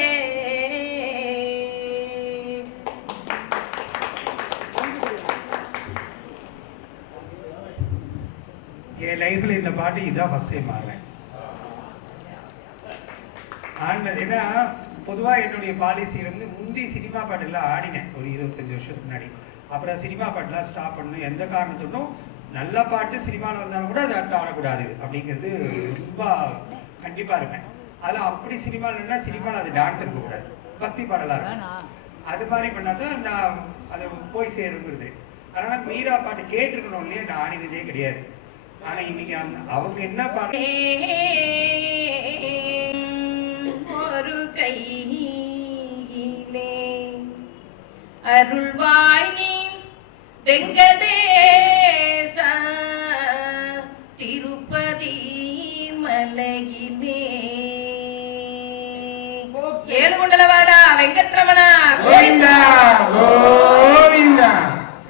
என் லைஃப்ல இந்த பாட்டு இதான் ஃபர்ஸ்ட் டைம் ஆடுறேன். ஏன்னா பொதுவா என்னுடைய பாலிசி வந்து முந்தி சினிமா பாட்டுலாம் ஆடினேன் ஒரு 25 வருஷத்துக்கு முன்னாடி. அப்புறம் சினிமா பாட்டுலாம் ஸ்டாப் பண்ணணும். எந்த காரணத்துக்கும் நல்ல பாட்டு சினிமாவில் வந்தாலும் கூட அதை அடுத்து ஆடக்கூடாது அப்படிங்கிறது ரொம்ப கண்டிப்பா இருப்பேன். அதில் அப்படி சினிமாவில் சினிமாவில் அது டான்ஸ் இருக்கக்கூடாது, பக்தி பாடலாம் இருக்கும். அது மாதிரி பண்ணாதான் அந்த அது போய் சேருங்கிறது. அதனால மீரா பாட்டு கேட்டிருக்கணும் இல்லையா, நான் ஆடினதே கிடையாது. ஆனா இன்னைக்கு அவங்க என்ன பாட்டு ஒரு கையிலே அருள்வாய் நீ வெங்கடேச திருப்பதி மலையிலே ஏழுகுண்டலவாடா வெங்கட்ரமணா கோவிந்தா கோவிந்தா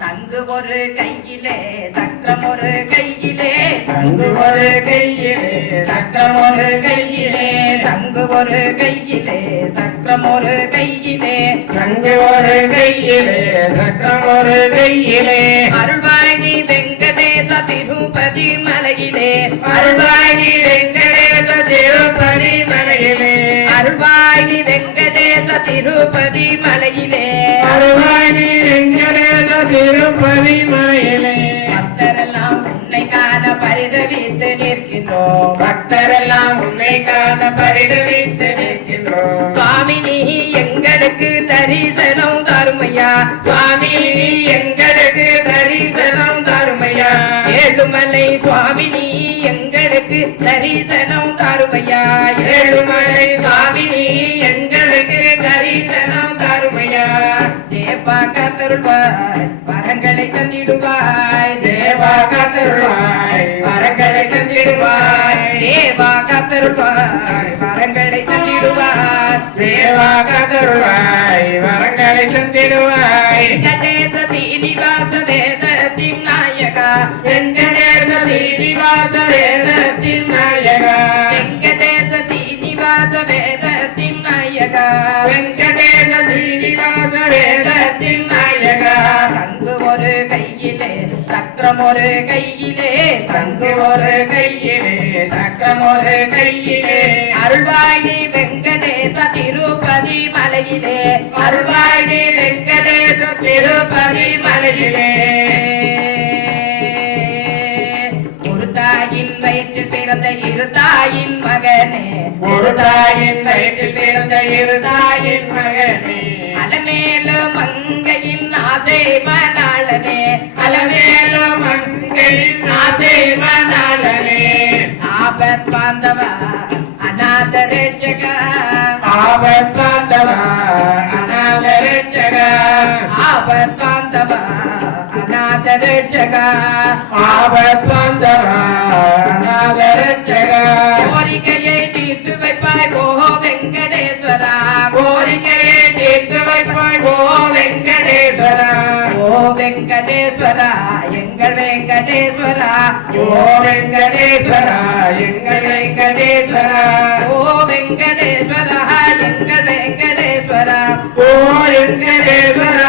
சங்கு ஒரு கையிலே சக்கரம் ஒரு கையிலே சங்கு ஒரு கையிலே சக்கரம் ஒரு கையிலே சங்கு ஒரு கையிலே சக்கரம் ஒரு கையிலே சங்கு ஒரு கையிலே சக்கரம் ஒரு கையிலே அருள்வாய் நீ வெங்கடேச திருப்பதி மலையிலே அருள்வாய் நீ வெங்கடேச திருப்பதி மலையிலே அருள்வாய் நீ வெங்கடேச திருப்பதி மலையிலே அருள்வாய் நீ வெங்கடேச திருப்பதி மலையிலே பக்தரெல்லாம் உன்னை காண பரிதவித்து நிற்கின்றோம் பக்தரெல்லாம் உன்னை காண பரிதவித்து நிற்கின்றோம். சுவாமி நீ எங்களுக்கு தரிசனம் தருமையா சுவாமி நீ எங்களுக்கு தரிசனம் தருமையா ஏழுமலை சுவாமி நீ எங்களுக்கு தரிசனம் தருமையா ஏழுமலை சுவாமி நீ எங்களுக்கு தரிசனம் தருமையா தேவா கத்தருள்வாய் வரங்களை தந்திடுவாய் தேவா காத்தருள்வாய் வரங்களை தந்திடுவாய் தேவா கத்தருள்வாய் வரங்களை தந்திடுவாய் தேவா காத்தருள்வாய் வரங்களை தந்திடுவாய் வெங்கடேச சீனிவாச வேதத்தின் நாயகா வெங்கடேச சீனிவாச வேதத்தின் நாயகா வெங்கடேச சீனிவாச வேதத்தின் நாயகா வெங்கடேச சீனிவாச வேதத்தின் நாயகா சங்கு ஒரு கையிலே சக்கரம் ஒரு கையிலே சங்கு ஒரு கையிலே சக்கரம் ஒரு கையிலே அருள்வாய் நீ வெங்கடேச திருப்பதி மலையிலே அருள்வாய் நீ வெங்கடேச திருப்பதி மலையிலே ஒரு தாயின் வயிற்றில் பிறந்த இரு தாயின் மகனே ஒரு தாயின் வயிற்றில் பிறந்த இரு தாயின் மகனே அலமேலு மங்கையின் ஆசை மணாளனே அலமேலு மங்கையின் ஆசை மணாளனே ஆபத் ಬಾಂಧವ ಅನಾಥ ರಕ್ಷಕ ಆಪತ್ ಬಾಂಧವ ಅನಾಥ ರಕ್ಷಕ ಆಪತ್ ಬಾಂಧವ ಅನಾಥ ರಕ್ಷಕ ಆಪತ್ ಬಾಂಧವ ಅನಾಥ ರಕ್ಷಕ ಕೋರಿಕೆಯೇ ತೀರ್ತು வைப்பாய் ஓ வெங்கடேஸ்வரா கோரிக்கையை தீர்த்து வைப்பாய் ஓ வெங்கடேஸ்வரா ஓ வெங்கடேஸ்வரா எங்கள் வெங்கடேஸ்வரா ஓ வெங்கடேஸ்வரா எங்கள் வெங்கடேஸ்வரா ஓ வெங்கடேஸ்வரா எங்கள் வெங்கடேஸ்வரா ஓ வெங்கடேஸ்வரா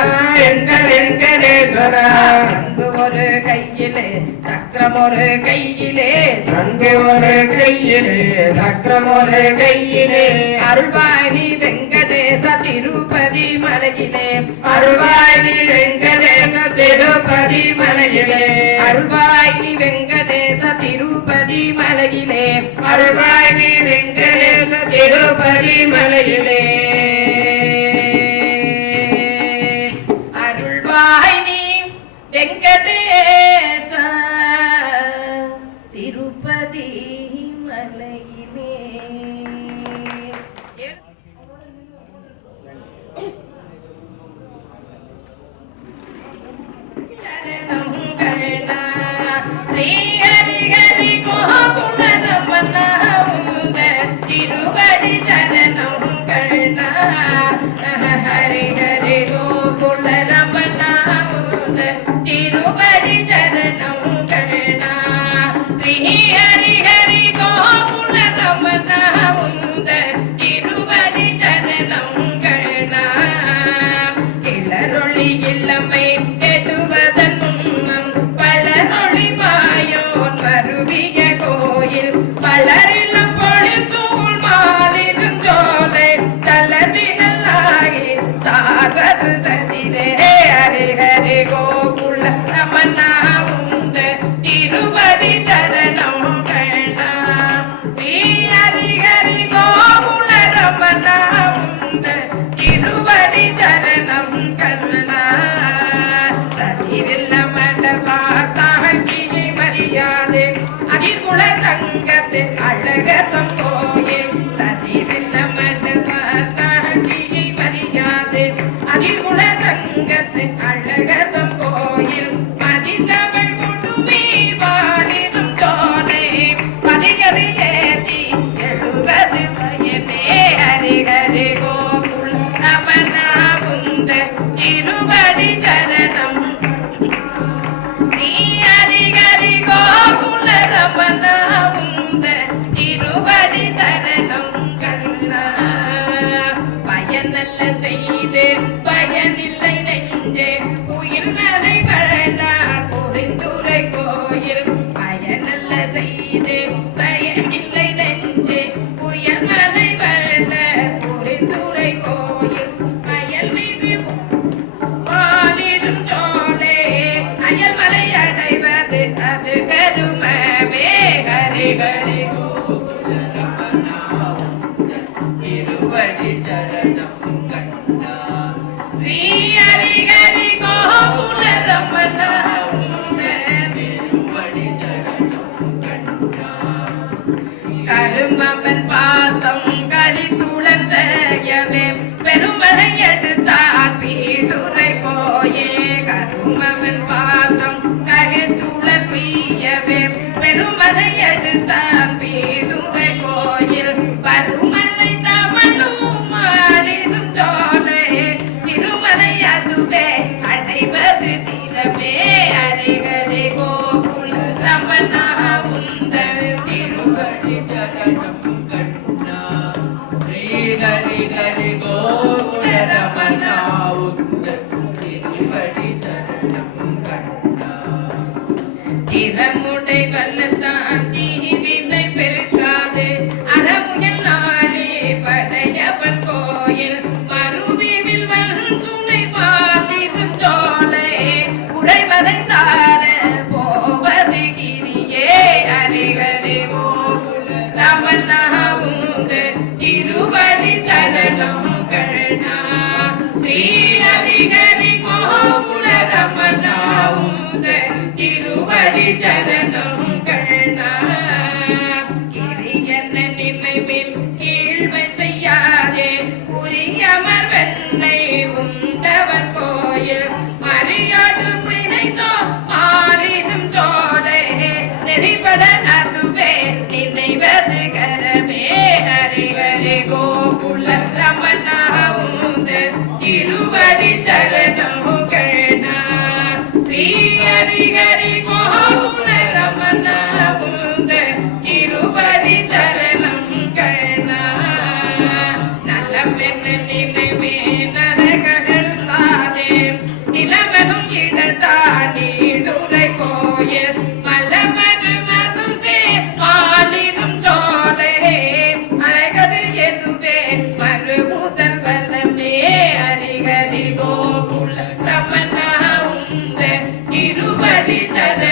எங்கள் வெங்கடேஸ்வரா சங்கு ஒரு கையிலே சக்கரம் ஒரு கையிலே சங்கு ஒரு கையிலே சக்கரம் ஒரு கையிலே அருள்வாணி வெங்கடேச திருப்பதி மலையிலே அருள்வாணி வெங்கடேச திருப்பதி மலையிலே அருள்வாணி வெங்கடேச திருப்பதி மலையிலே அருள்வாணி வெங்கடேச திருப்பதி மலையிலே அருள்வாணி வெங்கடேச திருப்பதி மலையிலே ஸ்ரீ ஹரி ஹரி கோகுல ரமண உந்த திருவடி சரணம் கருணா ஹரி ஹரி கோகுல ரமண உந்த திருவடி சரணம் கருணா ஸ்ரீ ஹரி ஹரி கோகுல ரமண உந்த திருவடி சரணம் கருணா கிளரொளி இளமை கெடுவதன் முன்னம் பலரொளி மாயோன் மருவிய கோயில் பலரிலம் பொழில் சூழ் மாலிடும் ஜோலை தளர்வினல்லாகி சாகது தனிலே ஹரி ஹரி கோகுல ரமணா உந்த திருவடி சரணம் கருணா ஸ்ரீ ஹரி ஹரி கோகுல ரமணா உந்த திருவடி சரணம் கருணா தனிரில்ல மண்டபாத்தாகியை மரியாதை அகிர்குல தங்கத்து அழகசம் கோயில் தனிரில்ல மண்டபாத்தாகியை மரியாதை அகிர்குல தங்கத்து அழகசம் கோயில் மதித்தவள் குடுமி வாடிடும் தோனை பதிகரி ஏற்றி எழுவது பயனே ஹரி ஹரி கோகுல ரமணா உந்த திருவடி சரணம் ஸ்ரீ ஹரி ஹரி கோகுல ரமணா உந்த திருவடி சரணம் கருணா பயனல்ல செய்து பயனில்லை நெஞ்சே உயிர் நரை வளர்ந்தார் புரிந்துரை கோயில் பயனல்ல செய்து பயனில்லை நெஞ்சே உயர் மலை வளர்ந்த புரிந்துரை கோயில் அயல் மிகு மாலிடும் சோலை அயல் மலை அடைவது அது கருமமே ஹரி ஹரி திருவடி சரணம் கண்ணா ஸ்ரீ ஹரி ஹரி கோகுல ரமணா திருவடி சரணம் கண்ணா கருமவன் பாசம் கலித்துளன் தயவே பெருமலை எடுத்தார் வீடுரை கோயே கருமவன் பாசம் கலித்துளன் பியவே பெருமலை எடுத்தார் வீடுரை கோயில் பருமலை தவணும் மாறிடும் சோலை திருமலை அதுவே அடைவது திறமே ஹரி ஹரி கோகுல ரமணா உந்த திருவடி சரணம் கண்ணா ஸ்ரீ ஹரி ஹரி கோகுல ரமணா உந்த திருவடி சரணம் கண்ணா திறமுடை வல்லத்தான் தீவினை பெருக்காது அறமுயல் நாளே படையவன் கோயில் மறுவிவில் வன் சுனை பாலிடும் சோலை உறைவதை சார போவது கிரியே ஹரி ஹரி கோகுல ரமணா உந்த திருவடி சரணம் கருணா ஸ்ரீ ஹரி ஹரி கோகுல ரமணா உந்த திருவடி சரணம் கருணா கிரிய ஹரி ஹரி கோகுல ரமண உந்த இருபடி சரணம் கண்ணா நல்ல பெண்ணு நினைவே நரகங்கள் சாதே நிலவனும் இடத்தாடி துரை கோயில் மலமரு மதும் மாலிரும் சோலை அழகது எதுவே மறுபுதல் வல்லமே ஹரி ஹரி கோகுல ரமண உந்த இருபடி சரணம்